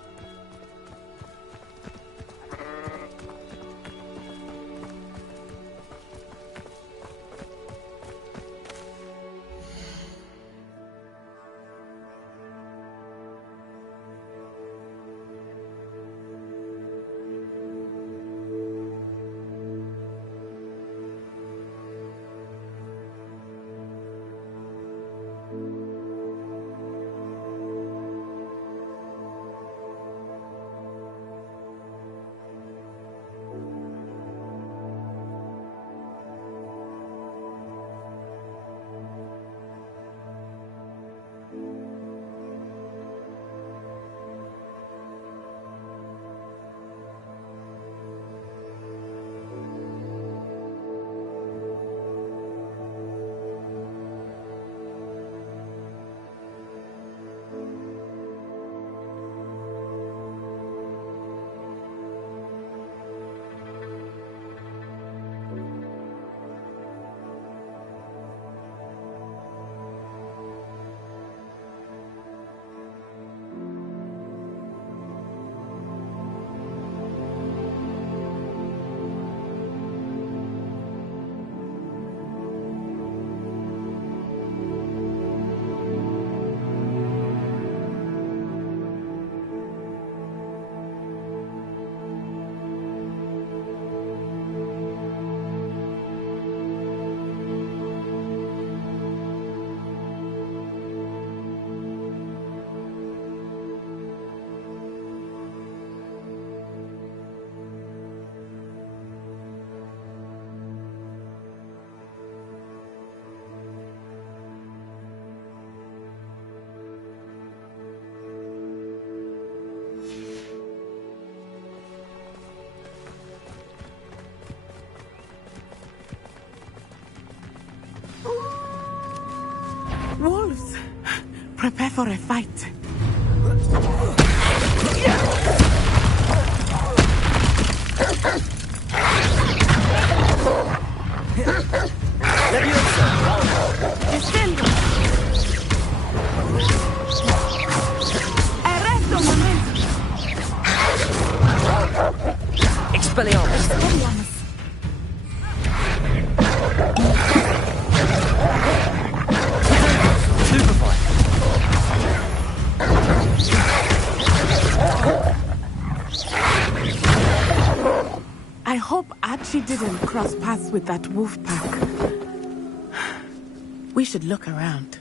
Wolves! Prepare for a fight. Arresto un momento. Expelliarmus. I hope Archie didn't cross paths with that wolf pack. We should look around.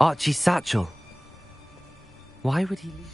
Archie's satchel. Why would he leave?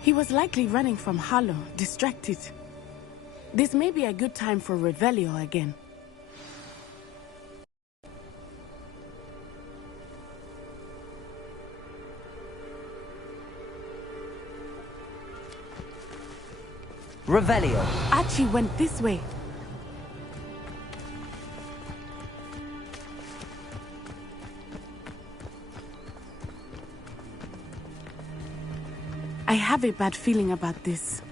He was likely running from Harlow, distracted. This may be a good time for Revelio again. Revelio. Archie went this way. I have a bad feeling about this.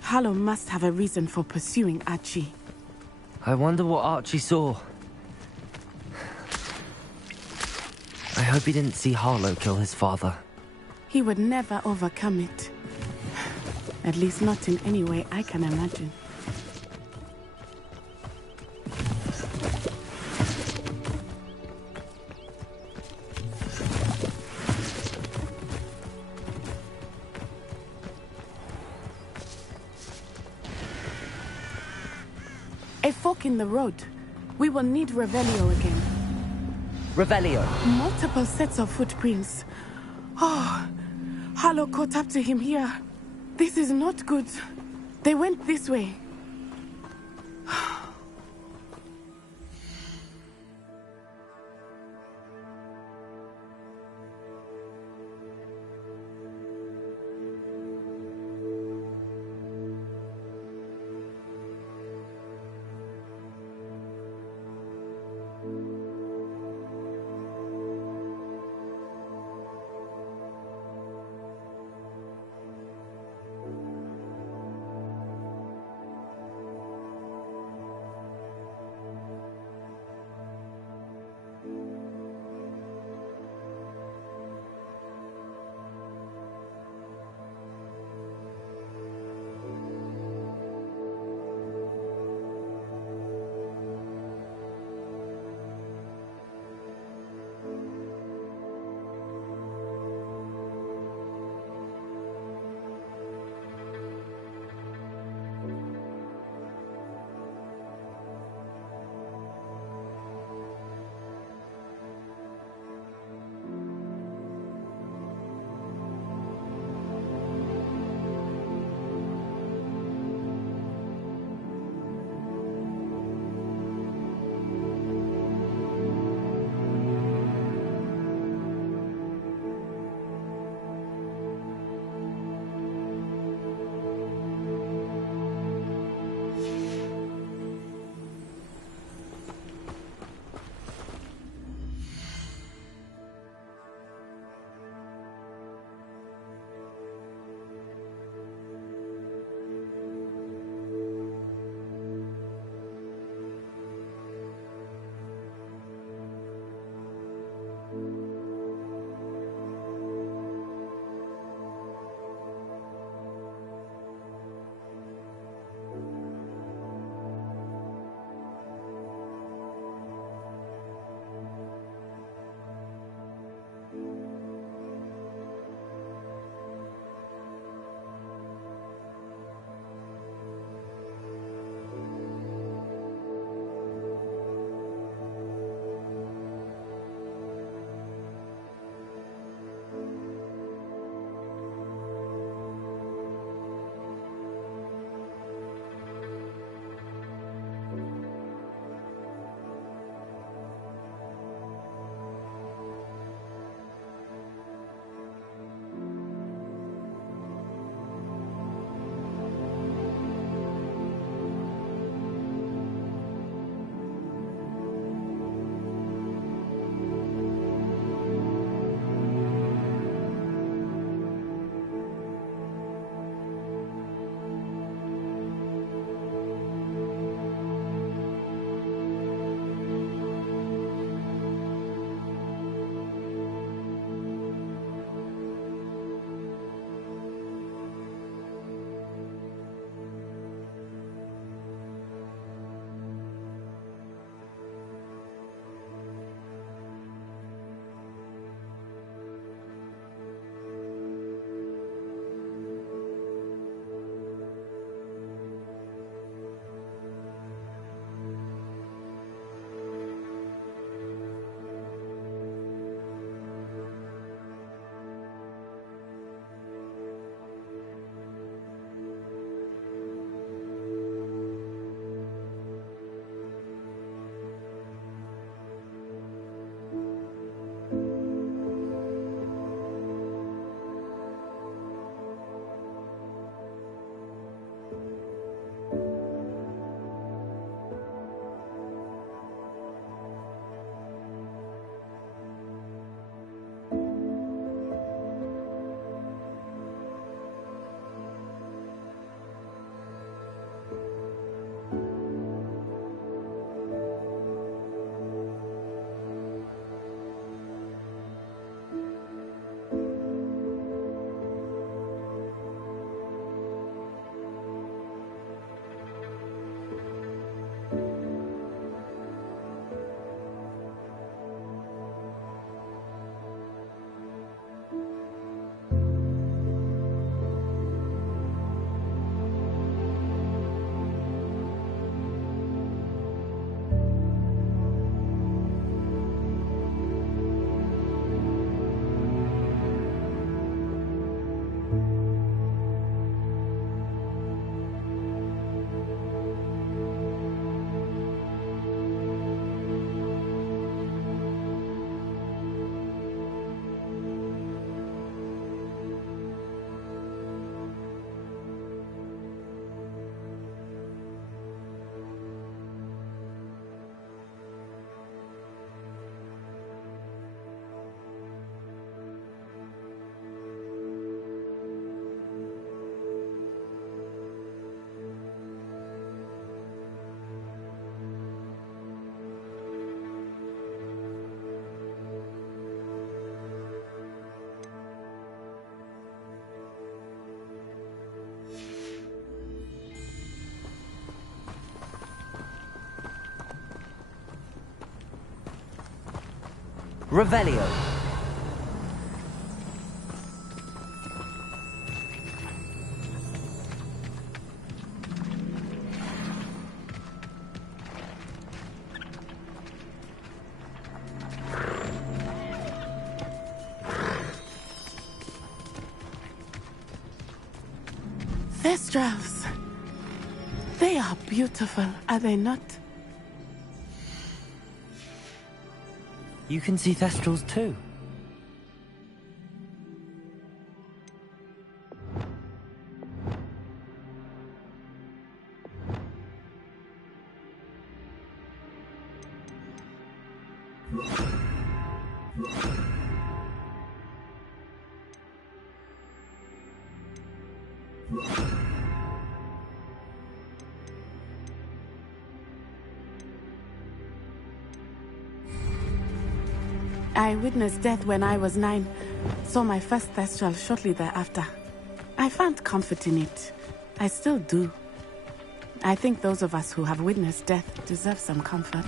Harlow must have a reason for pursuing Archie. I wonder what Archie saw. I hope he didn't see Harlow kill his father. He would never overcome it. At least not in any way I can imagine. A fork in the road. We will need Revelio again. Revelio. Multiple sets of footprints. Oh, Harlow caught up to him here. This is not good. They went this way. Revelio. Thestrals. They are beautiful, are they not? You can see Thestrals too. I witnessed death when I was 9, saw my first Thestral shortly thereafter. I found comfort in it. I still do. I think those of us who have witnessed death deserve some comfort.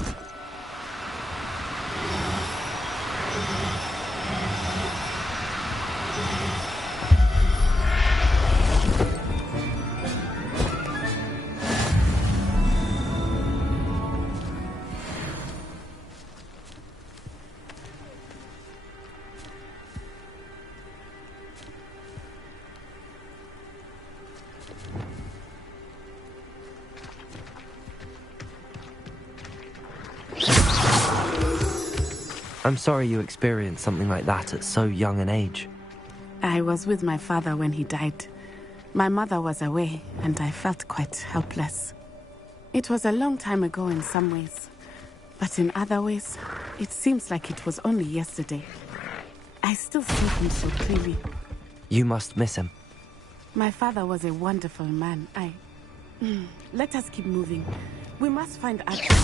I'm sorry you experienced something like that at so young an age. I was with my father when he died. My mother was away, and I felt quite helpless. It was a long time ago in some ways, but in other ways, it seems like it was only yesterday. I still see him so clearly. You must miss him. My father was a wonderful man. Let us keep moving. We must find Archie.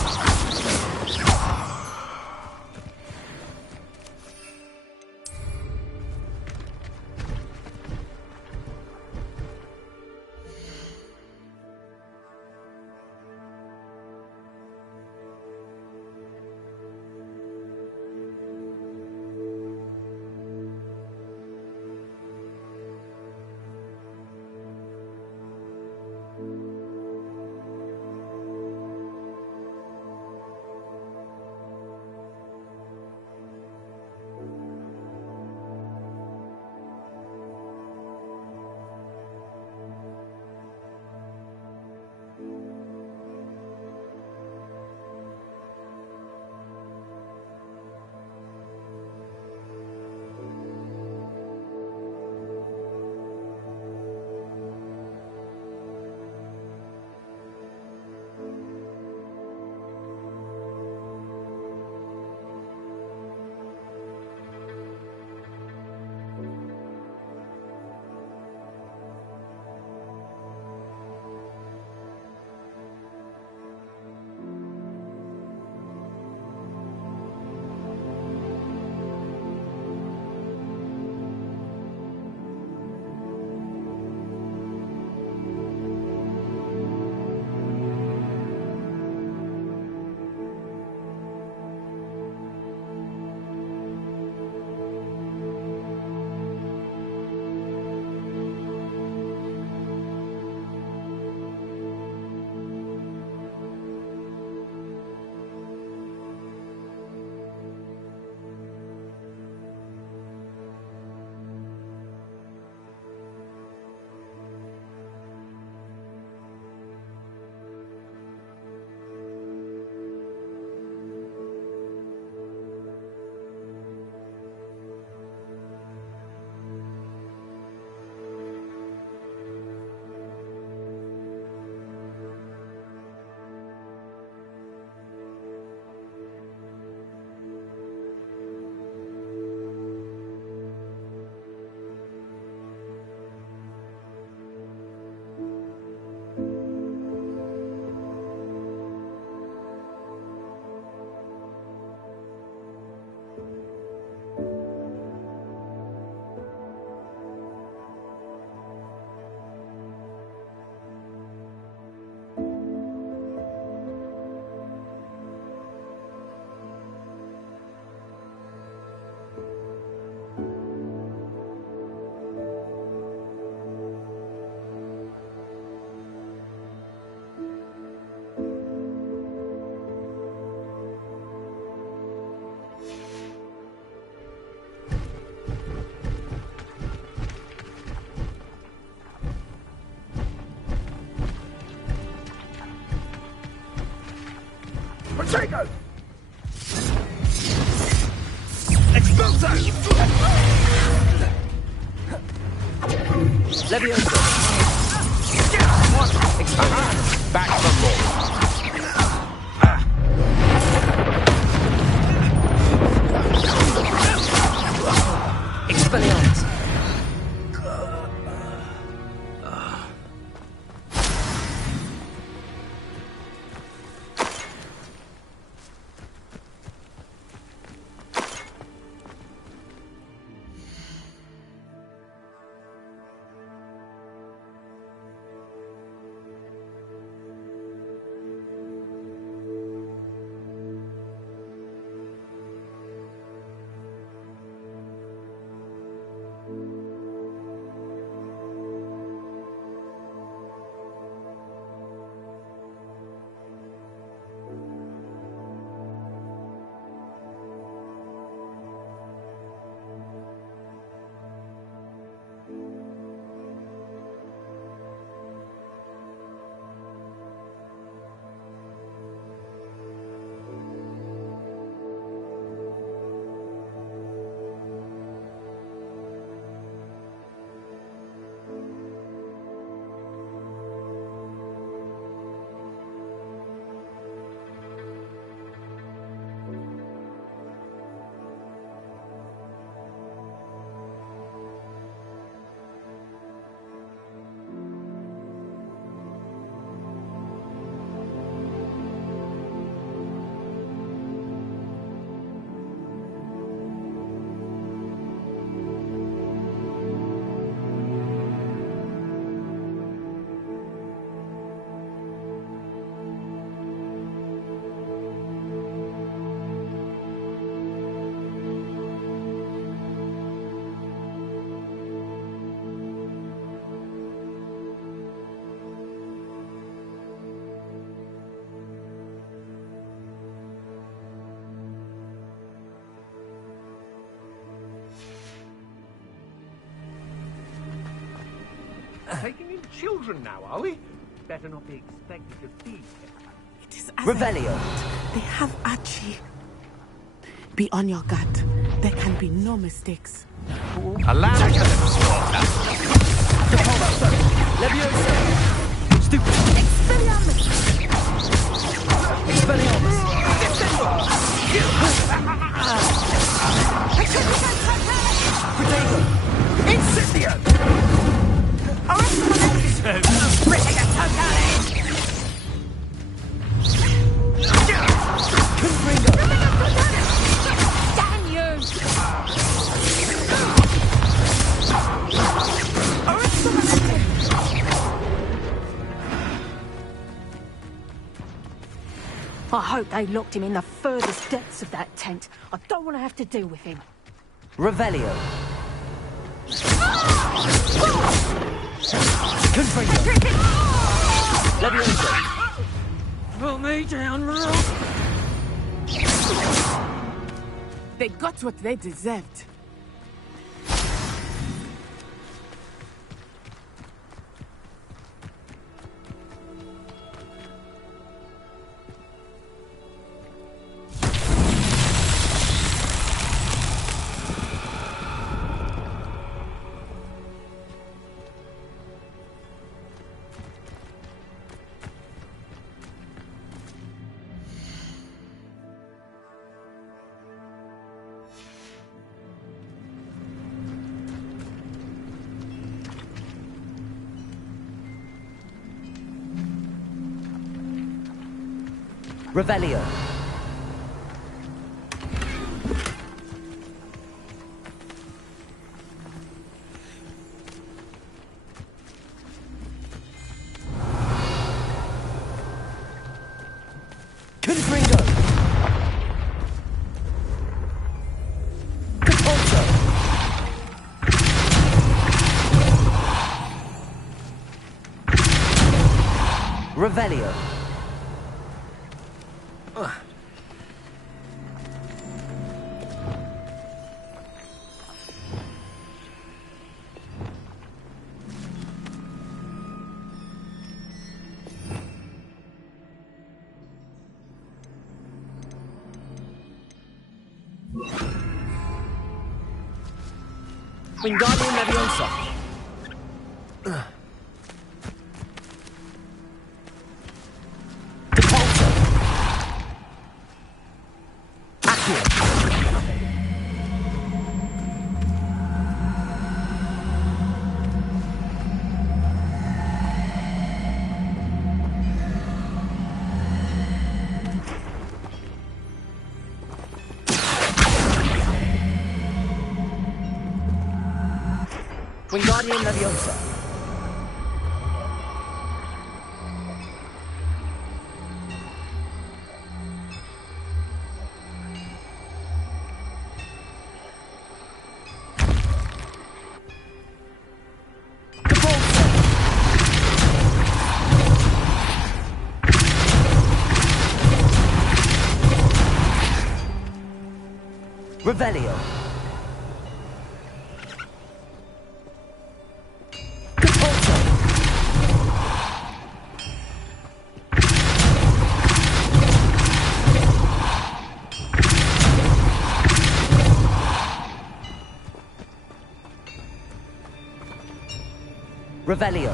Protego! Expulso! Levioso! Expelliarmus! Back from ball! Expelliarmus! Taking in children now, are we? Better not be expected to feed. It is as Revelio. They have Archie. Be on your guard. There can be no mistakes. Allow slaughter. Levioso! Stupid! Expelliarmus! Expelliarmus! Protego! Incendio! I hope they locked him in the furthest depths of that tent. I don't want to have to deal with him. Revelio! Levioso! Put me down, Ralph. They got what they deserved. Revelio! Confringo! Capulso! Revelio! Wingardium Leviosa. Depulso. Accio. Wingardium Leviosa. Revelio. Revelio.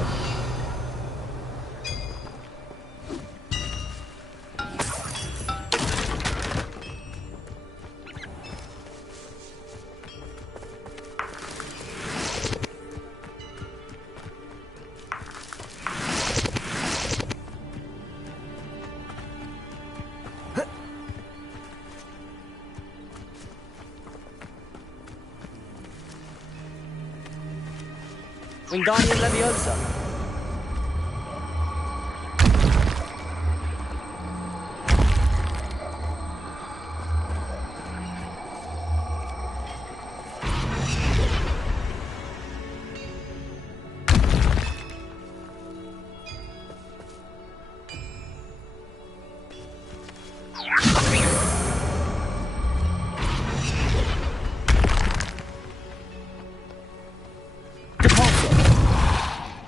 Wingardium Leviosa.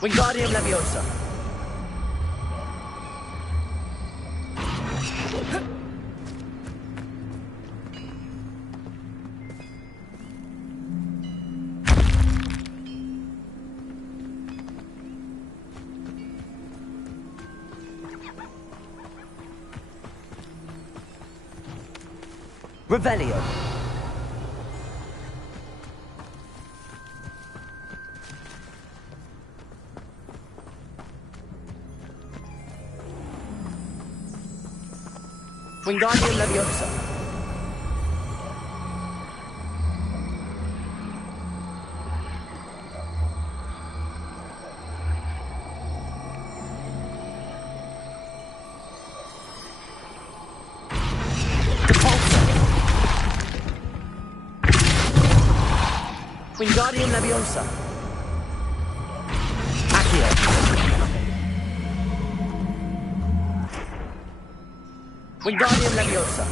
Wingardium Leviosa. Revelio. Wingardium Leviosa. Depulso. Wingardium Leviosa. Accio. Wingardium Leviosa.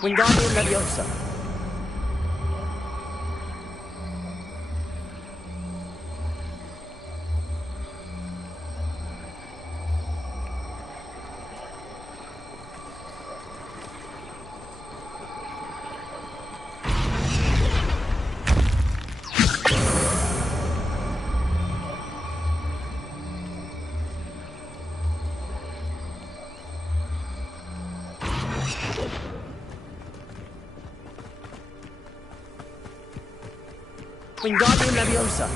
Wingardium Leviosa. Wingardium Leviosa.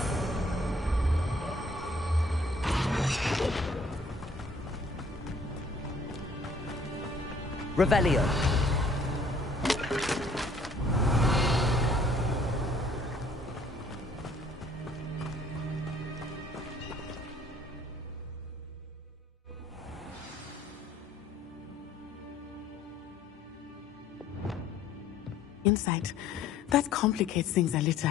Revelio. Insight. That complicates things a little.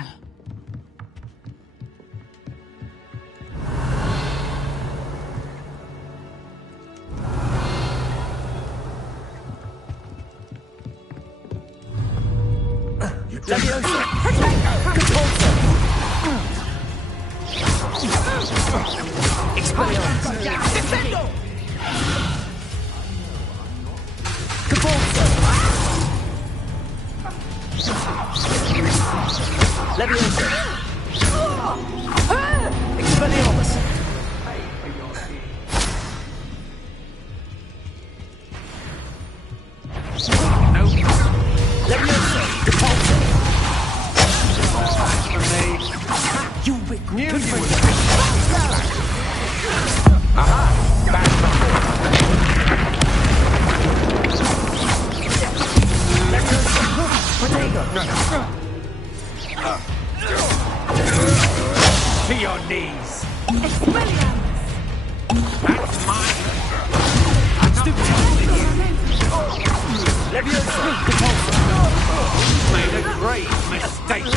To your knees. Made a great mistake.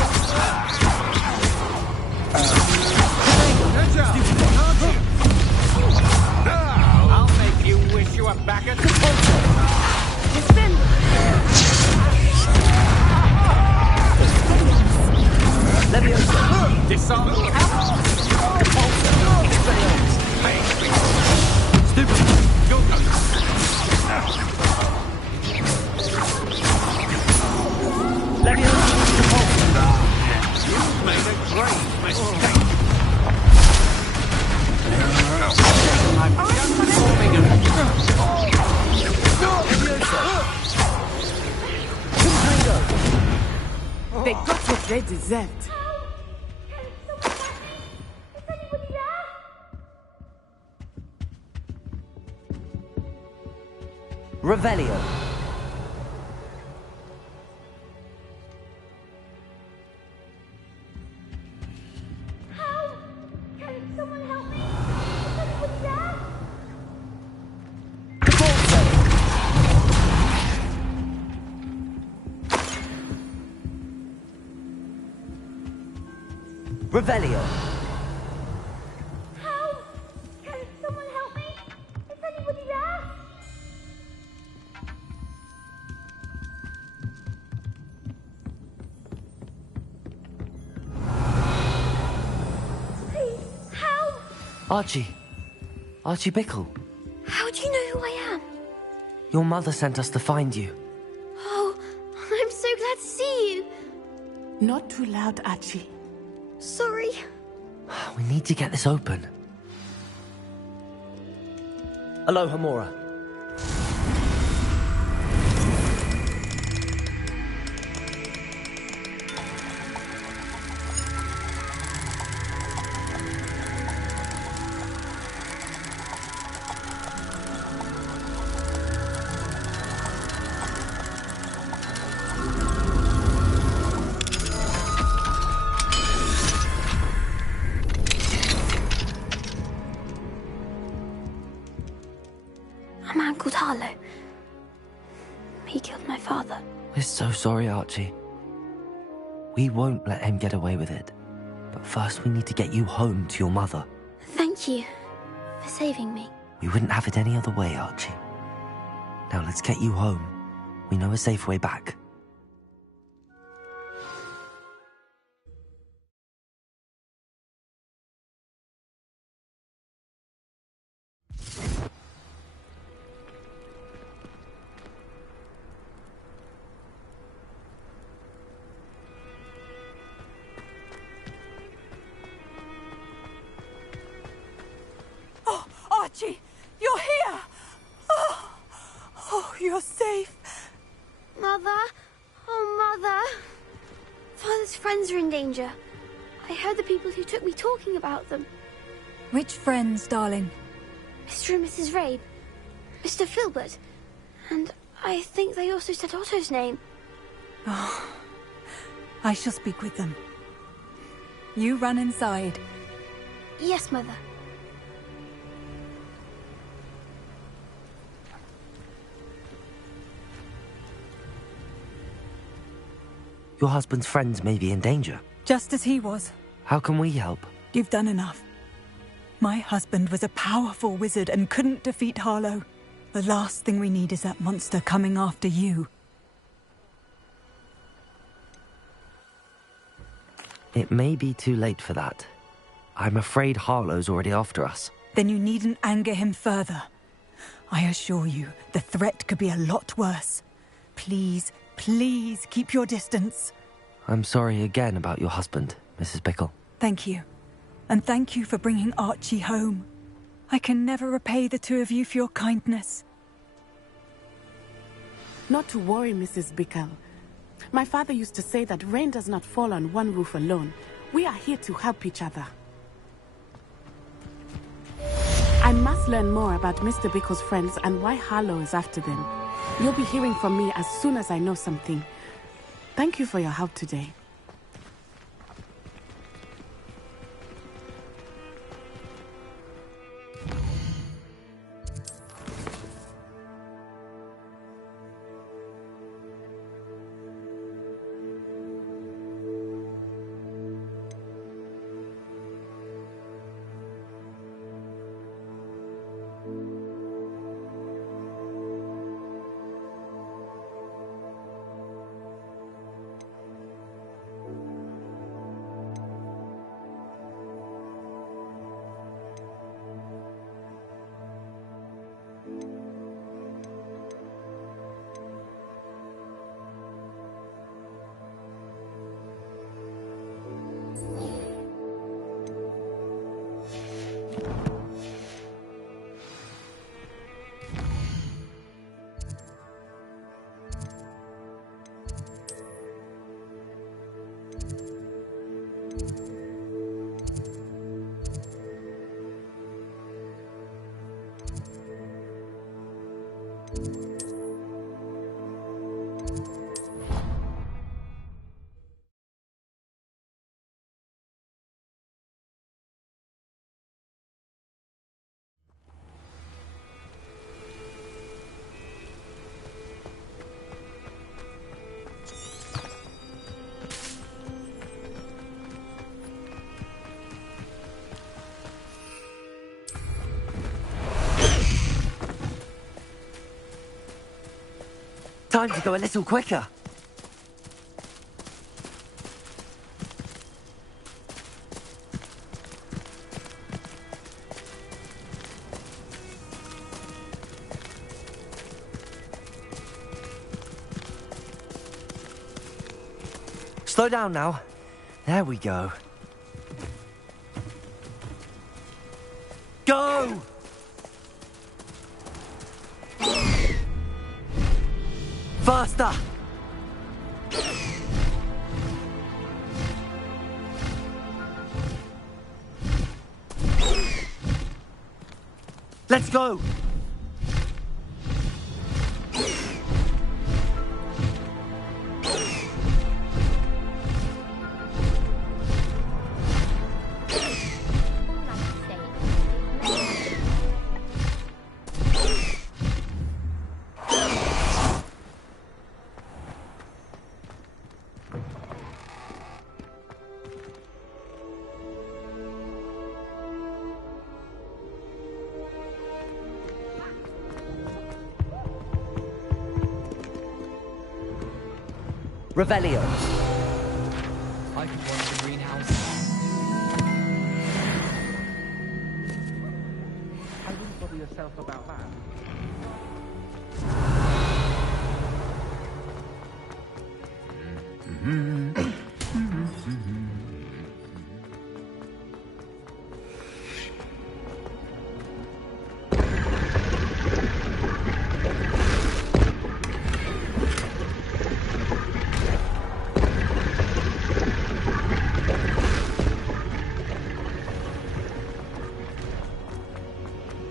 I'll make you wish you were back at Disarm. Stupid. Go, go. You've made a great mistake. I'm just forming They got what they deserved. Revelio. Revelio. Archie Bickle. How do you know who I am? Your mother sent us to find you. Oh, I'm so glad to see you. Not too loud, Archie. Sorry. We need to get this open. Aloha, Mora. A man called Harlow. He killed my father. We're so sorry, Archie. We won't let him get away with it. But first we need to get you home to your mother. Thank you for saving me. We wouldn't have it any other way, Archie. Now let's get you home. We know a safe way back. Archie, you're here! Oh, you're safe. Mother? Oh, Mother. Father's friends are in danger. I heard the people who took me talking about them. Which friends, darling? Mr. and Mrs. Rabe, Mr. Filbert, and I think they also said Otto's name. Oh, I shall speak with them. You run inside. Yes, Mother. Your husband's friends may be in danger. Just as he was. How can we help? You've done enough. My husband was a powerful wizard and couldn't defeat Harlow. The last thing we need is that monster coming after you. It may be too late for that. I'm afraid Harlow's already after us. Then you needn't anger him further. I assure you, the threat could be a lot worse. Please, please keep your distance. I'm sorry again about your husband, Mrs. Bickle. Thank you. And thank you for bringing Archie home. I can never repay the two of you for your kindness. Not to worry, Mrs. Bickle. My father used to say that rain does not fall on one roof alone. We are here to help each other. I must learn more about Mr. Bickle's friends and why Harlow is after them. You'll be hearing from me as soon as I know something. Thank you for your help today. Time to go a little quicker. Slow down now. There we go. Go! Faster! Let's go! Revelio. I could watch the greenhouse. I wouldn't bother yourself about that.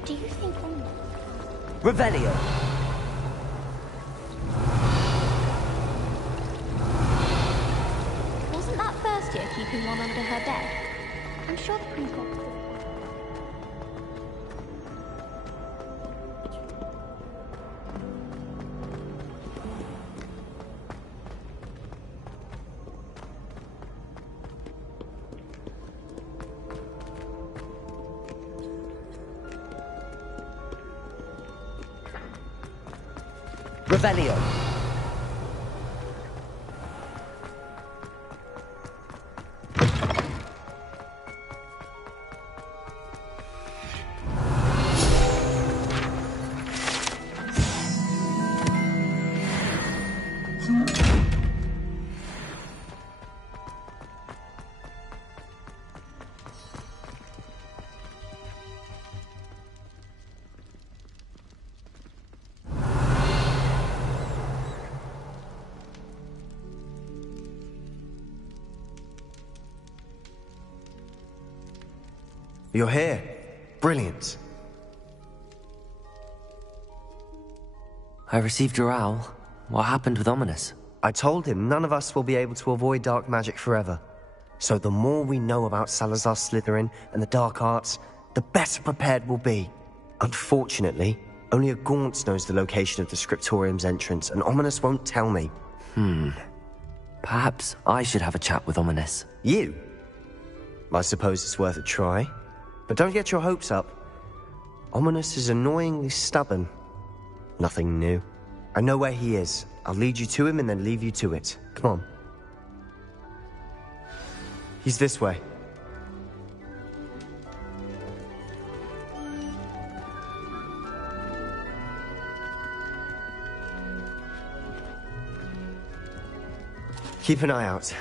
Do you think Revelio. keeping one under her bed. I'm sure the princess... Revelio. You're here. Brilliant. I received your owl. What happened with Ominous? I told him none of us will be able to avoid dark magic forever. So the more we know about Salazar Slytherin and the dark arts, the better prepared we'll be. Unfortunately, only a Gaunt knows the location of the Scriptorium's entrance, and Ominous won't tell me. Perhaps I should have a chat with Ominous. You? I suppose it's worth a try. But don't get your hopes up. Ominous is annoyingly stubborn. Nothing new. I know where he is. I'll lead you to him and then leave you to it. Come on. He's this way. Keep an eye out.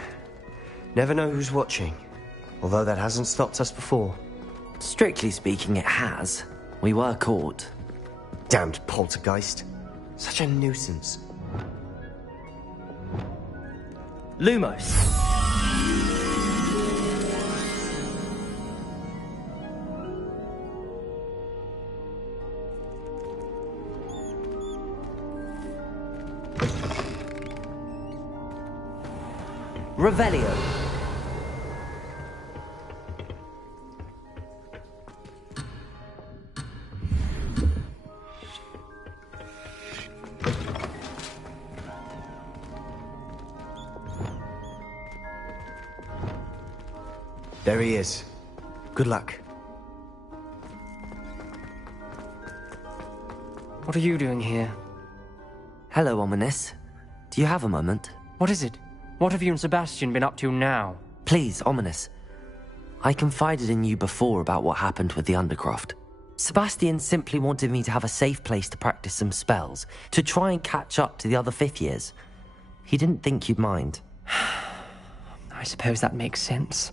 Never know who's watching. Although that hasn't stopped us before. Strictly speaking, it has. We were caught. Damned poltergeist. Such a nuisance. Lumos. Revelio. There he is. Good luck. What are you doing here? Hello, Ominous. Do you have a moment? What is it? What have you and Sebastian been up to now? Please, Ominous. I confided in you before about what happened with the Undercroft. Sebastian simply wanted me to have a safe place to practice some spells, to try and catch up to the other fifth years. He didn't think you'd mind. I suppose that makes sense.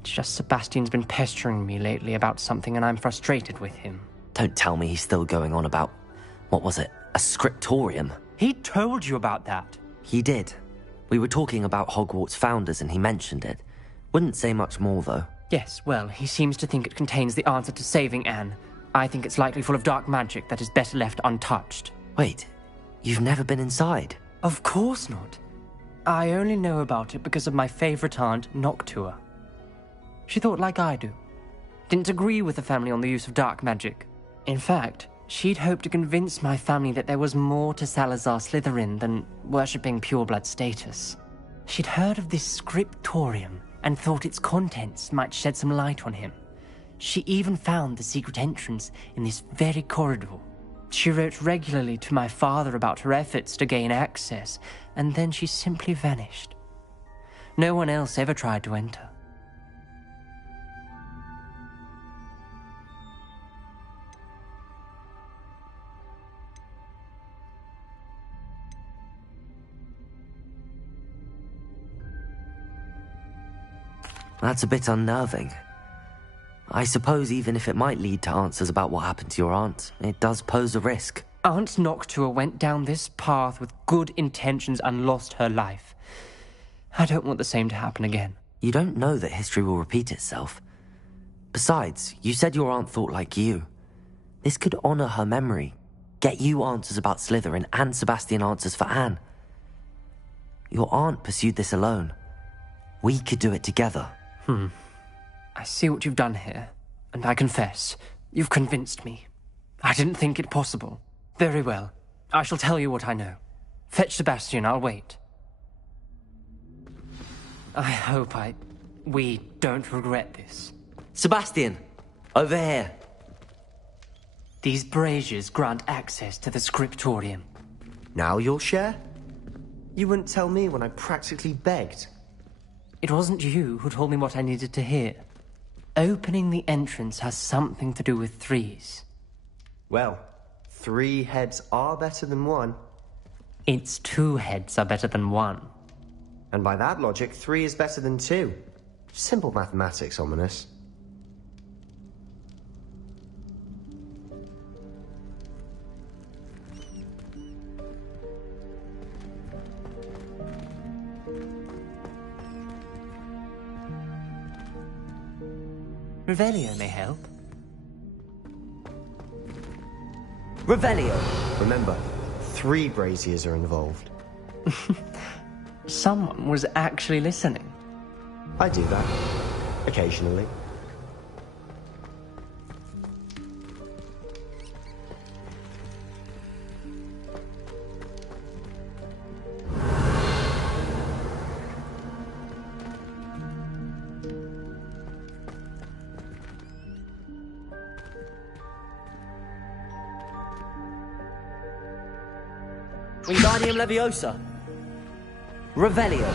It's just Sebastian's been pestering me lately about something and I'm frustrated with him. Don't tell me he's still going on about, what was it, a scriptorium? He told you about that? He did. We were talking about Hogwarts founders and he mentioned it. Wouldn't say much more, though. Yes, well, he seems to think it contains the answer to saving Anne. I think it's likely full of dark magic that is better left untouched. Wait, you've never been inside? Of course not. I only know about it because of my favorite aunt, Noctua. She thought like I do. Didn't agree with the family on the use of dark magic. In fact, she'd hoped to convince my family that there was more to Salazar Slytherin than worshipping pureblood status. She'd heard of this scriptorium and thought its contents might shed some light on him. She even found the secret entrance in this very corridor. She wrote regularly to my father about her efforts to gain access, and then she simply vanished. No one else ever tried to enter. That's a bit unnerving. I suppose even if it might lead to answers about what happened to your aunt, it does pose a risk. Aunt Noctua went down this path with good intentions and lost her life. I don't want the same to happen again. You don't know that history will repeat itself. Besides, you said your aunt thought like you. This could honor her memory, get you answers about Slytherin and Sebastian answers for Anne. Your aunt pursued this alone. We could do it together. I see what you've done here, and I confess, you've convinced me. I didn't think it possible. Very well. I shall tell you what I know. Fetch Sebastian, I'll wait. I hope we don't regret this. Sebastian, over here. These braziers grant access to the scriptorium. Now you'll share? You wouldn't tell me when I practically begged. It wasn't you who told me what I needed to hear. Opening the entrance has something to do with threes. Well, 3 heads are better than 1. It's 2 heads are better than 1. And by that logic, 3 is better than 2. Simple mathematics, Ominous. Revelio may help. Revelio! Remember, 3 braziers are involved. Someone was actually listening. I do that. Occasionally. Wingardium Leviosa. Revelio.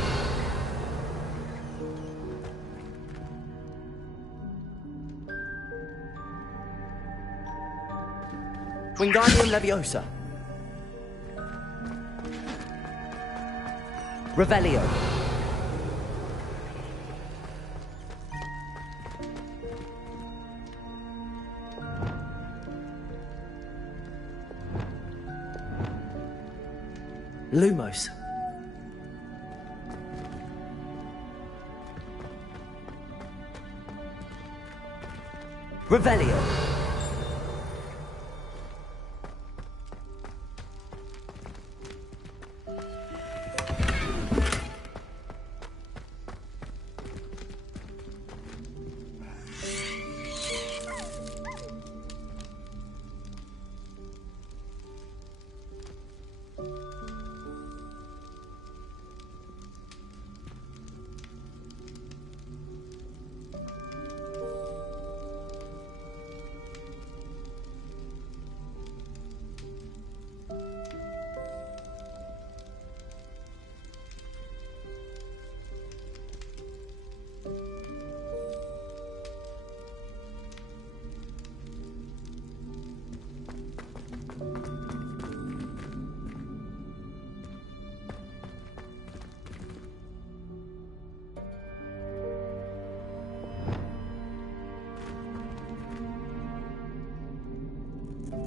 Wingardium Leviosa. Revelio. Lumos. Revelio.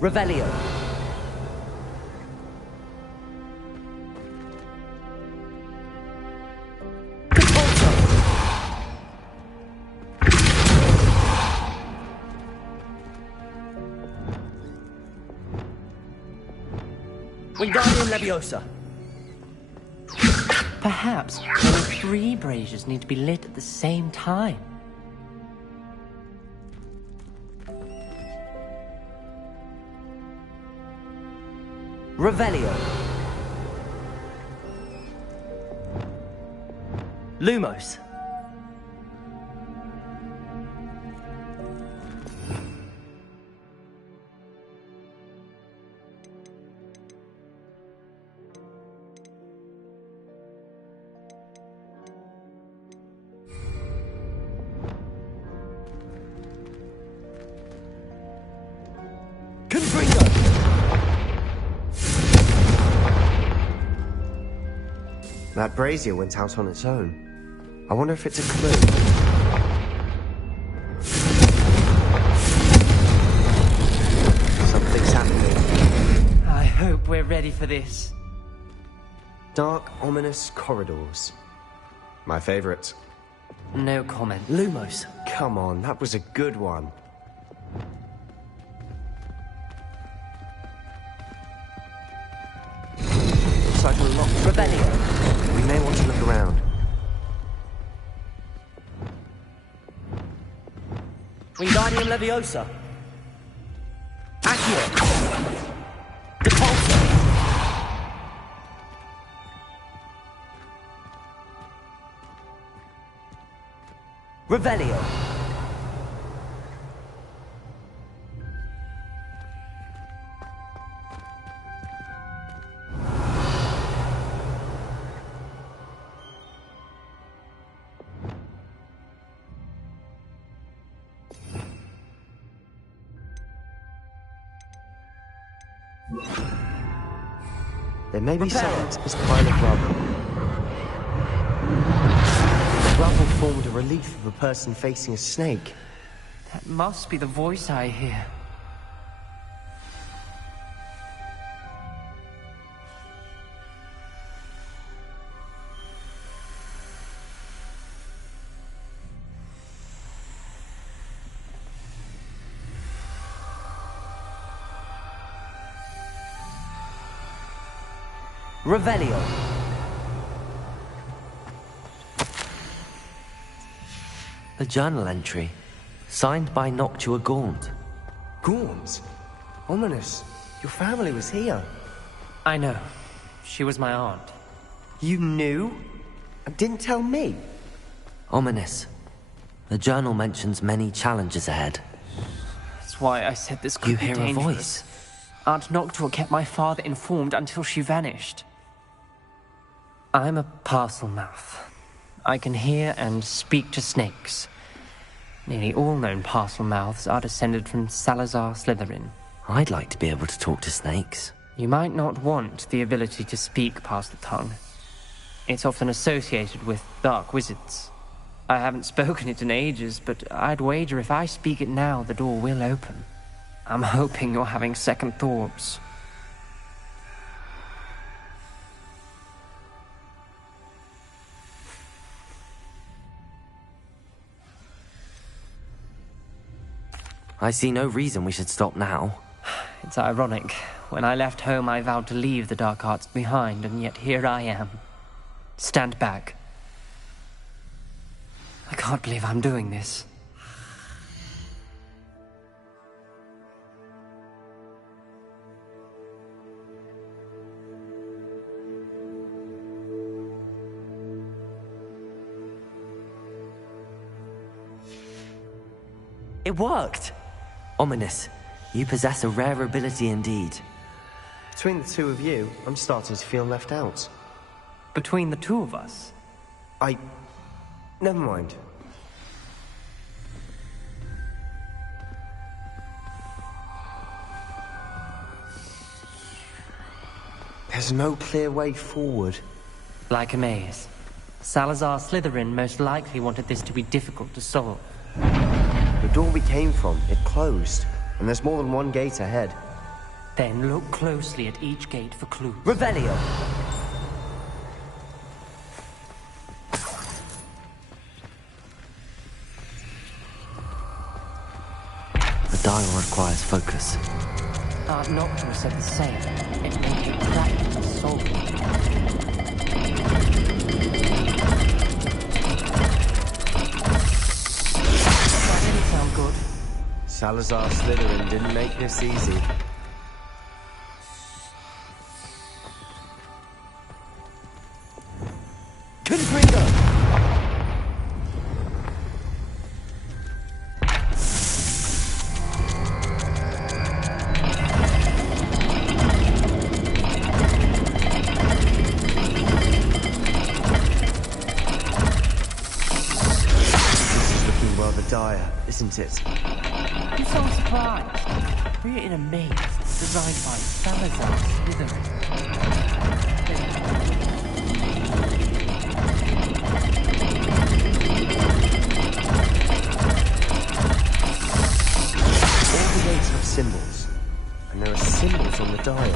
Revelio. Wingardium Leviosa. Perhaps all 3 braziers need to be lit at the same time. Revelio. Lumos. That brazier went out on its own. I wonder if it's a clue. Something's happening. I hope we're ready for this. Dark, ominous corridors. My favorite. No comment. Lumos. Come on, that was a good one. Looks like a locked door. We may want to look around. Wingardium Leviosa. Accio. Depulso. Revelio. There may be signs of this pile of rubble. The rubble formed a relief of a person facing a snake. That must be the voice I hear. Revelio. A journal entry, signed by Noctua Gaunt. Gaunt? Ominous. Your family was here. I know. She was my aunt. You knew? And didn't tell me? Ominous. The journal mentions many challenges ahead. That's why I said this could You be hear dangerous. a voice? Aunt Noctua kept my father informed until she vanished. I'm a parcel mouth. I can hear and speak to snakes. Nearly all known parcel mouths are descended from Salazar Slytherin. I'd like to be able to talk to snakes. You might not want the ability to speak past the tongue. It's often associated with dark wizards. I haven't spoken it in ages, but I'd wager if I speak it now, the door will open. I'm hoping you're having second thoughts. I see no reason we should stop now. It's ironic. When I left home, I vowed to leave the dark arts behind, and yet here I am. Stand back. I can't believe I'm doing this. It worked! Ominous, you possess a rare ability indeed. Between the two of you, I'm starting to feel left out. Between the two of us? Never mind. There's no clear way forward. Like a maze. Salazar Slytherin most likely wanted this to be difficult to solve. The door we came from, it closed, and there's more than one gate ahead. Then look closely at each gate for clues. Revelio! The dial requires focus. Aunt Noctua said the same. It may take practice to solve it. That didn't sound good. Salazar Slytherin didn't make this easy. Confringo! Dire, isn't it? I'm so surprised. We're in a maze designed by Salazar Slytherin. All the gates have symbols, and there are symbols on the dial.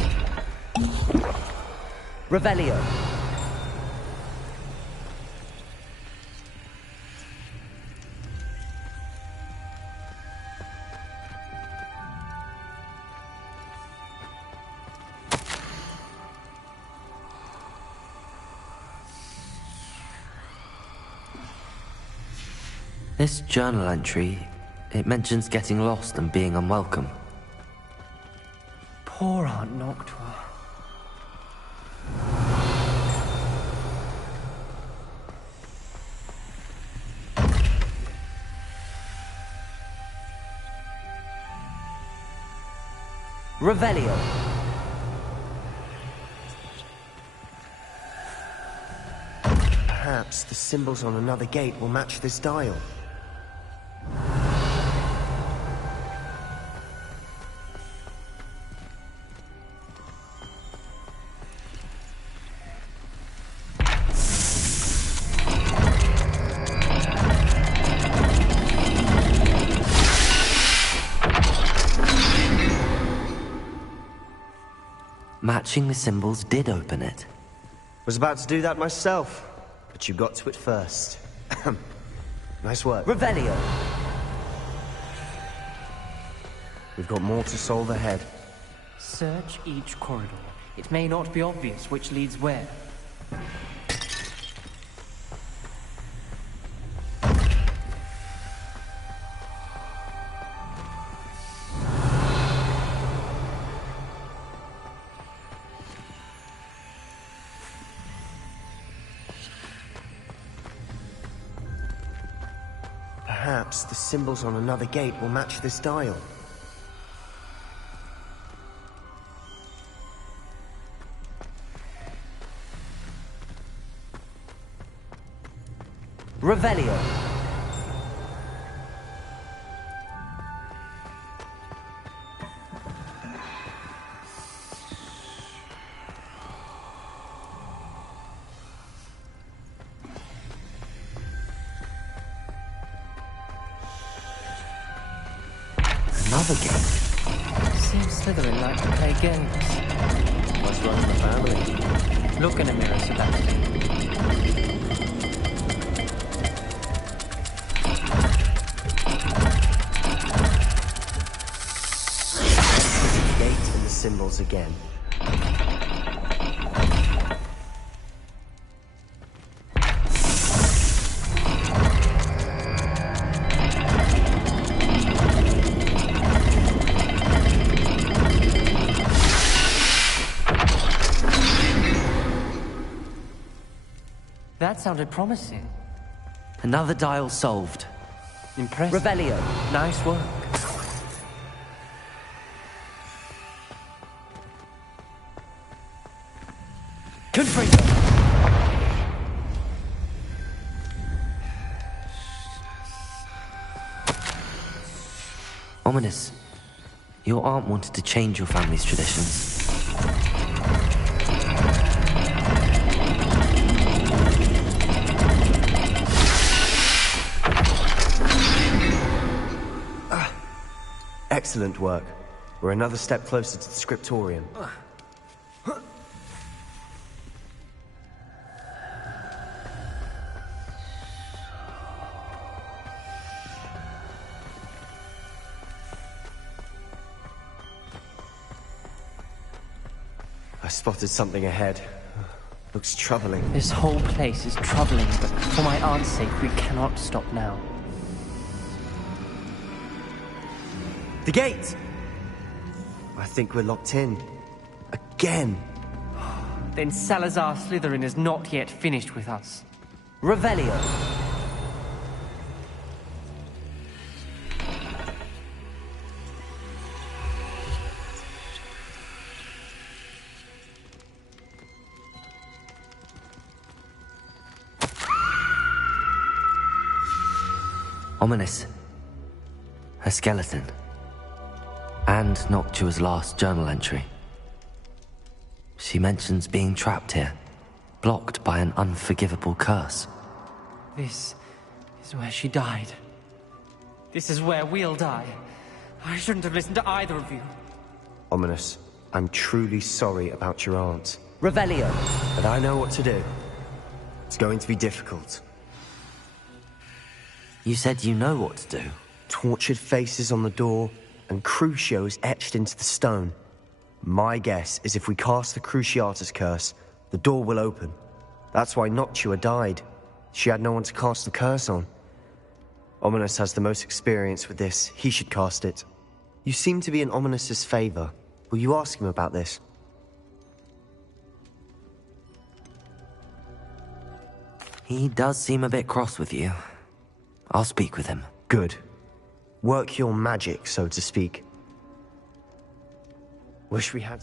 Revelio. This journal entry It mentions getting lost and being unwelcome. Poor Aunt Noctua. Revelio. Perhaps the symbols on another gate will match this dial. Matching the symbols did open it. Was about to do that myself, but you got to it first. Nice work. Revelio. We've got more to solve ahead. Search each corridor. It may not be obvious which leads where. Perhaps the symbols on another gate will match this dial. Revelio. Another game. Seems Slytherin like to play games. What's wrong with the family? Look in a mirror, Sebastian. Gate and the symbols again. That sounded promising. Another dial solved. Impressive. Revelio. Nice work. Confringo. Ominous. Your aunt wanted to change your family's traditions. Excellent work. We're another step closer to the scriptorium. I spotted something ahead. Looks troubling. This whole place is troubling, but for my aunt's sake, we cannot stop now. The gate! I think we're locked in. Again. Then Salazar Slytherin is not yet finished with us. Revelio. Ominous. A skeleton. And Noctua's last journal entry. She mentions being trapped here, blocked by an unforgivable curse. This is where she died. This is where we'll die. I shouldn't have listened to either of you. Ominous, I'm truly sorry about your aunt. Revelio. But I know what to do. It's going to be difficult. You said you know what to do. Tortured faces on the door, and Crucios etched into the stone. My guess is if we cast the Cruciatus curse, the door will open. That's why Noctua died. She had no one to cast the curse on. Ominous has the most experience with this. He should cast it. You seem to be in Ominous's favor. Will you ask him about this? He does seem a bit cross with you. I'll speak with him. Good. Work your magic, so to speak. Wish we had...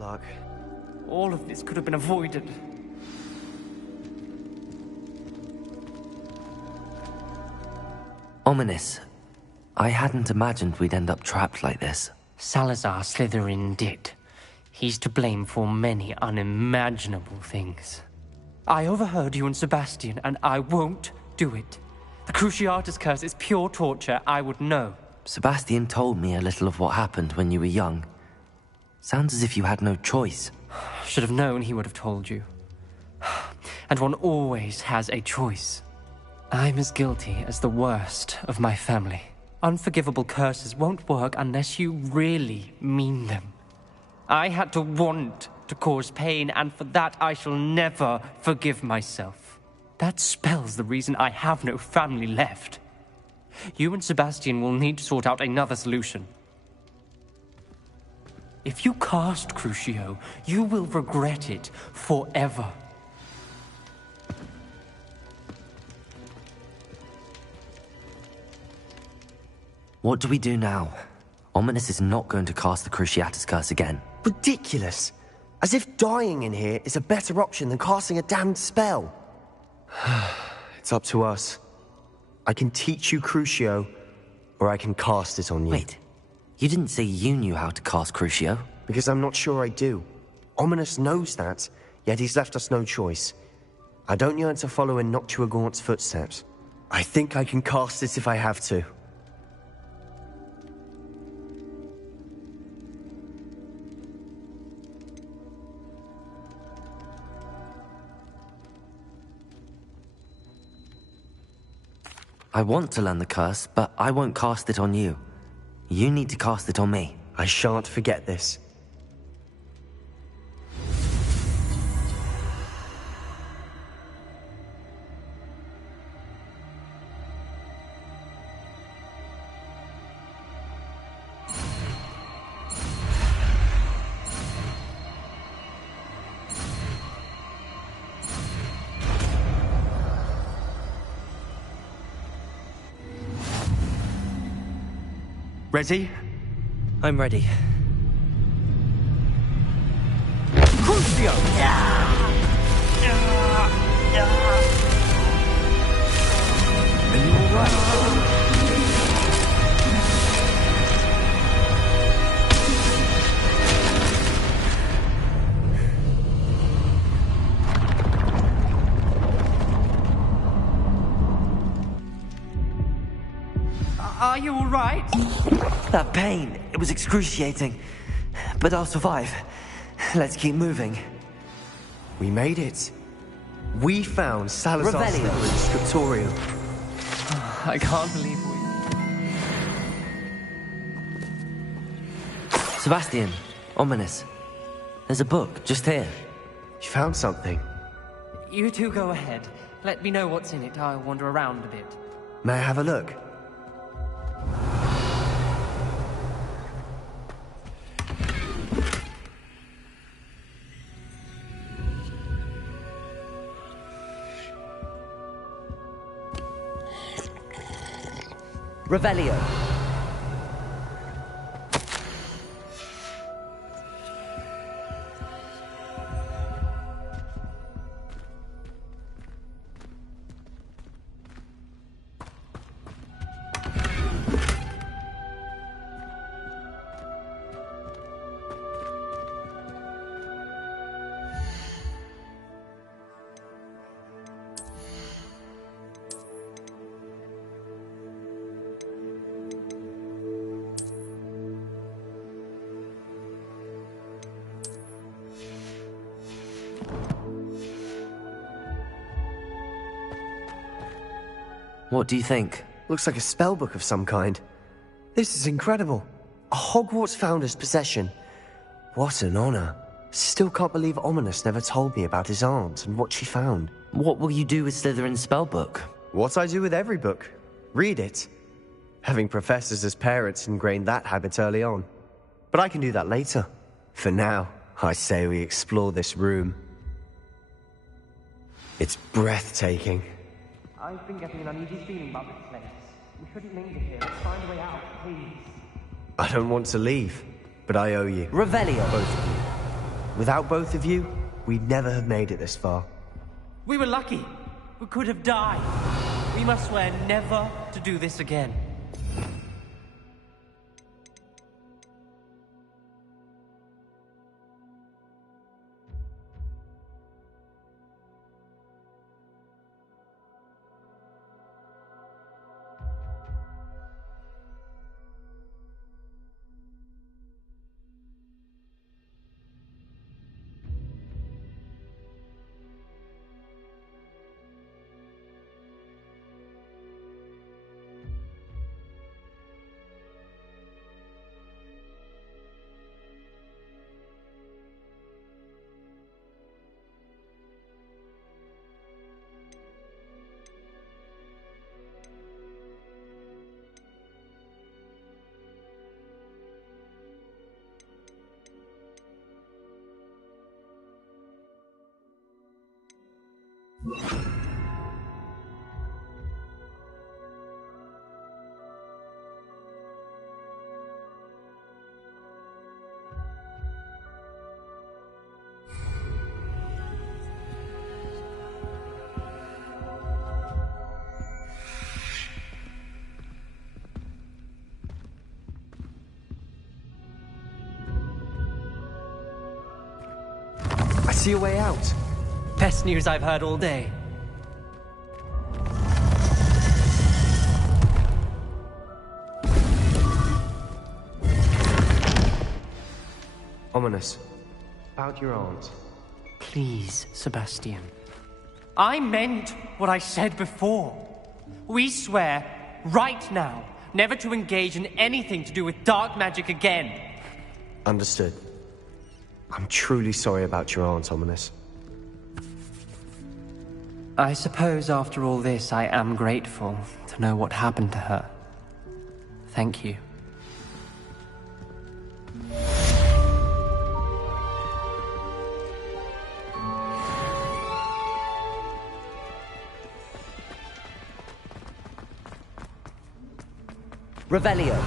luck. All of this could have been avoided. Ominous. I hadn't imagined we'd end up trapped like this. Salazar Slytherin did. He's to blame for many unimaginable things. I overheard you and Sebastian, and I won't do it. The Cruciatus curse is pure torture, I would know. Sebastian told me a little of what happened when you were young. Sounds as if you had no choice. Should have known he would have told you. And one always has a choice. I'm as guilty as the worst of my family. Unforgivable curses won't work unless you really mean them. I had to want to cause pain, and for that I shall never forgive myself. That spells the reason I have no family left. You and Sebastian will need to sort out another solution. If you cast Crucio, you will regret it forever. What do we do now? Ominous is not going to cast the Cruciatus Curse again. Ridiculous! As if dying in here is a better option than casting a damned spell. It's up to us. I can teach you Crucio, or I can cast it on you. Wait, you didn't say you knew how to cast Crucio? Because I'm not sure I do. Ominous knows that, yet he's left us no choice. I don't yearn to follow in Noctua Gaunt's footsteps. I think I can cast it if I have to. I want to learn the curse, but I won't cast it on you. You need to cast it on me. I shan't forget this. Ready? I'm ready. Crucio! Are you alright? Are you alright? That pain, it was excruciating. But I'll survive. Let's keep moving. We made it. We found Salazar Revelio. Slytherin's scriptorium. I can't believe Sebastian, Ominous. There's a book just here. You found something. You two go ahead. Let me know what's in it. I'll wander around a bit. May I have a look? Revelio. What do you think? Looks like a spellbook of some kind. This is incredible. A Hogwarts founder's possession. What an honor. Still can't believe Ominous never told me about his aunt and what she found. What will you do with Slytherin's spellbook? What I do with every book. Read it. Having professors as parents ingrained that habit early on. But I can do that later. For now, I say we explore this room. It's breathtaking. I've been getting an uneasy feeling about this place. We shouldn't linger here. Let's find a way out, please. I don't want to leave, but I owe you. Revelio. Both of you. Without both of you, we'd never have made it this far. We were lucky. We could have died. We must swear never to do this again. I see a way out. Best news I've heard all day. Ominous. About your aunt. Please, Sebastian. I meant what I said before. We swear, right now, never to engage in anything to do with dark magic again. Understood. I'm truly sorry about your aunt, Ominous. I suppose after all this, I am grateful to know what happened to her. Thank you. Revelio.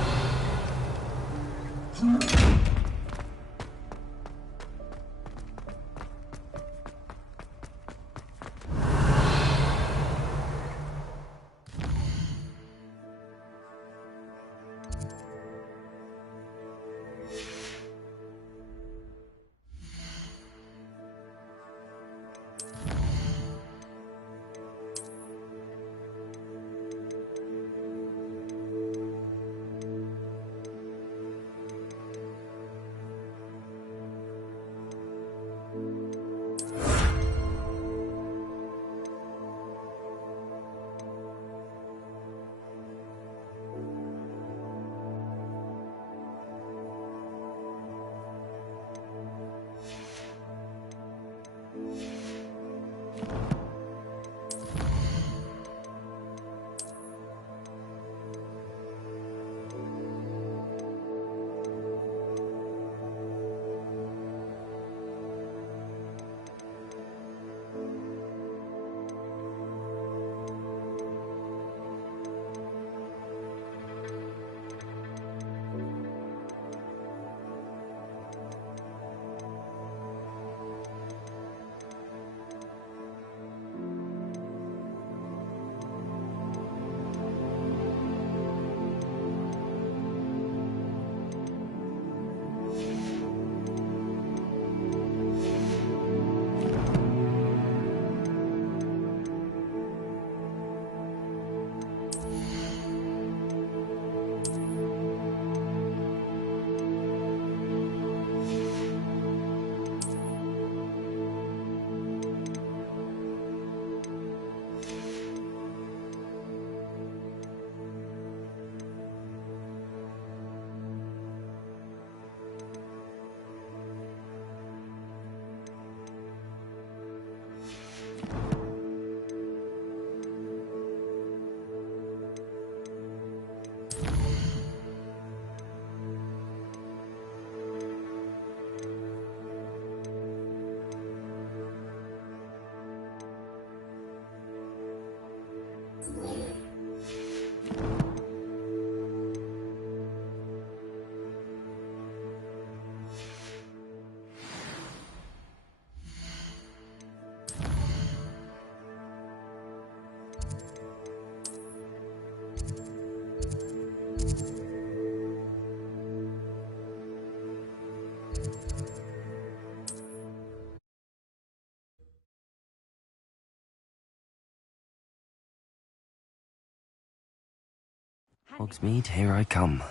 Hogsmeade, here I come.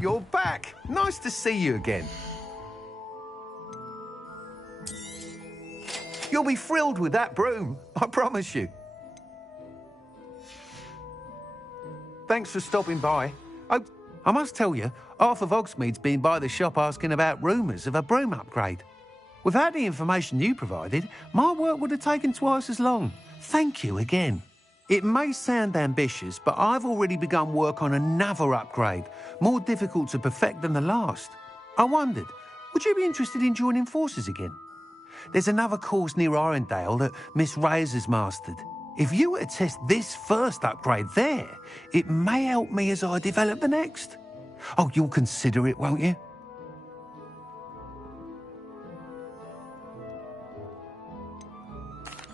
You're back! Nice to see you again. You'll be thrilled with that broom, I promise you. Thanks for stopping by. I must tell you, half of Hogsmeade's been by the shop asking about rumours of a broom upgrade. Without the information you provided, my work would have taken twice as long. Thank you again. It may sound ambitious, but I've already begun work on another upgrade, more difficult to perfect than the last. I wondered, would you be interested in joining forces again? There's another course near Arendale that Miss Reyes has mastered. If you were to test this first upgrade there, it may help me as I develop the next. Oh, you'll consider it, won't you?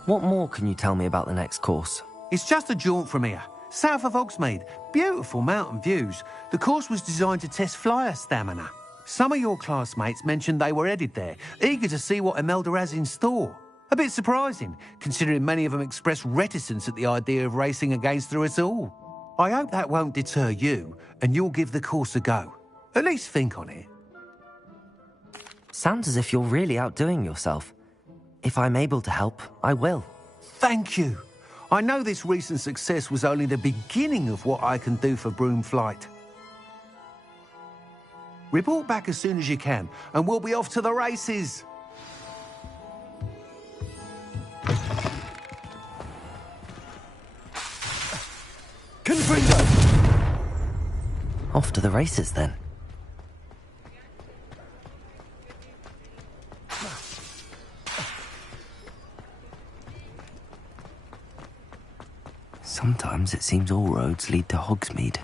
What more can you tell me about the next course? It's just a jaunt from here, south of Hogsmeade. Beautiful mountain views. The course was designed to test flyer stamina. Some of your classmates mentioned they were headed there, eager to see what Imelda has in store. A bit surprising, considering many of them expressed reticence at the idea of racing against her at all. I hope that won't deter you, and you'll give the course a go. At least think on it. Sounds as if you're really outdoing yourself. If I'm able to help, I will. Thank you. I know this recent success was only the beginning of what I can do for Broomflight. Report back as soon as you can, and we'll be off to the races. Confringo! Off to the races, then. Sometimes it seems all roads lead to Hogsmeade.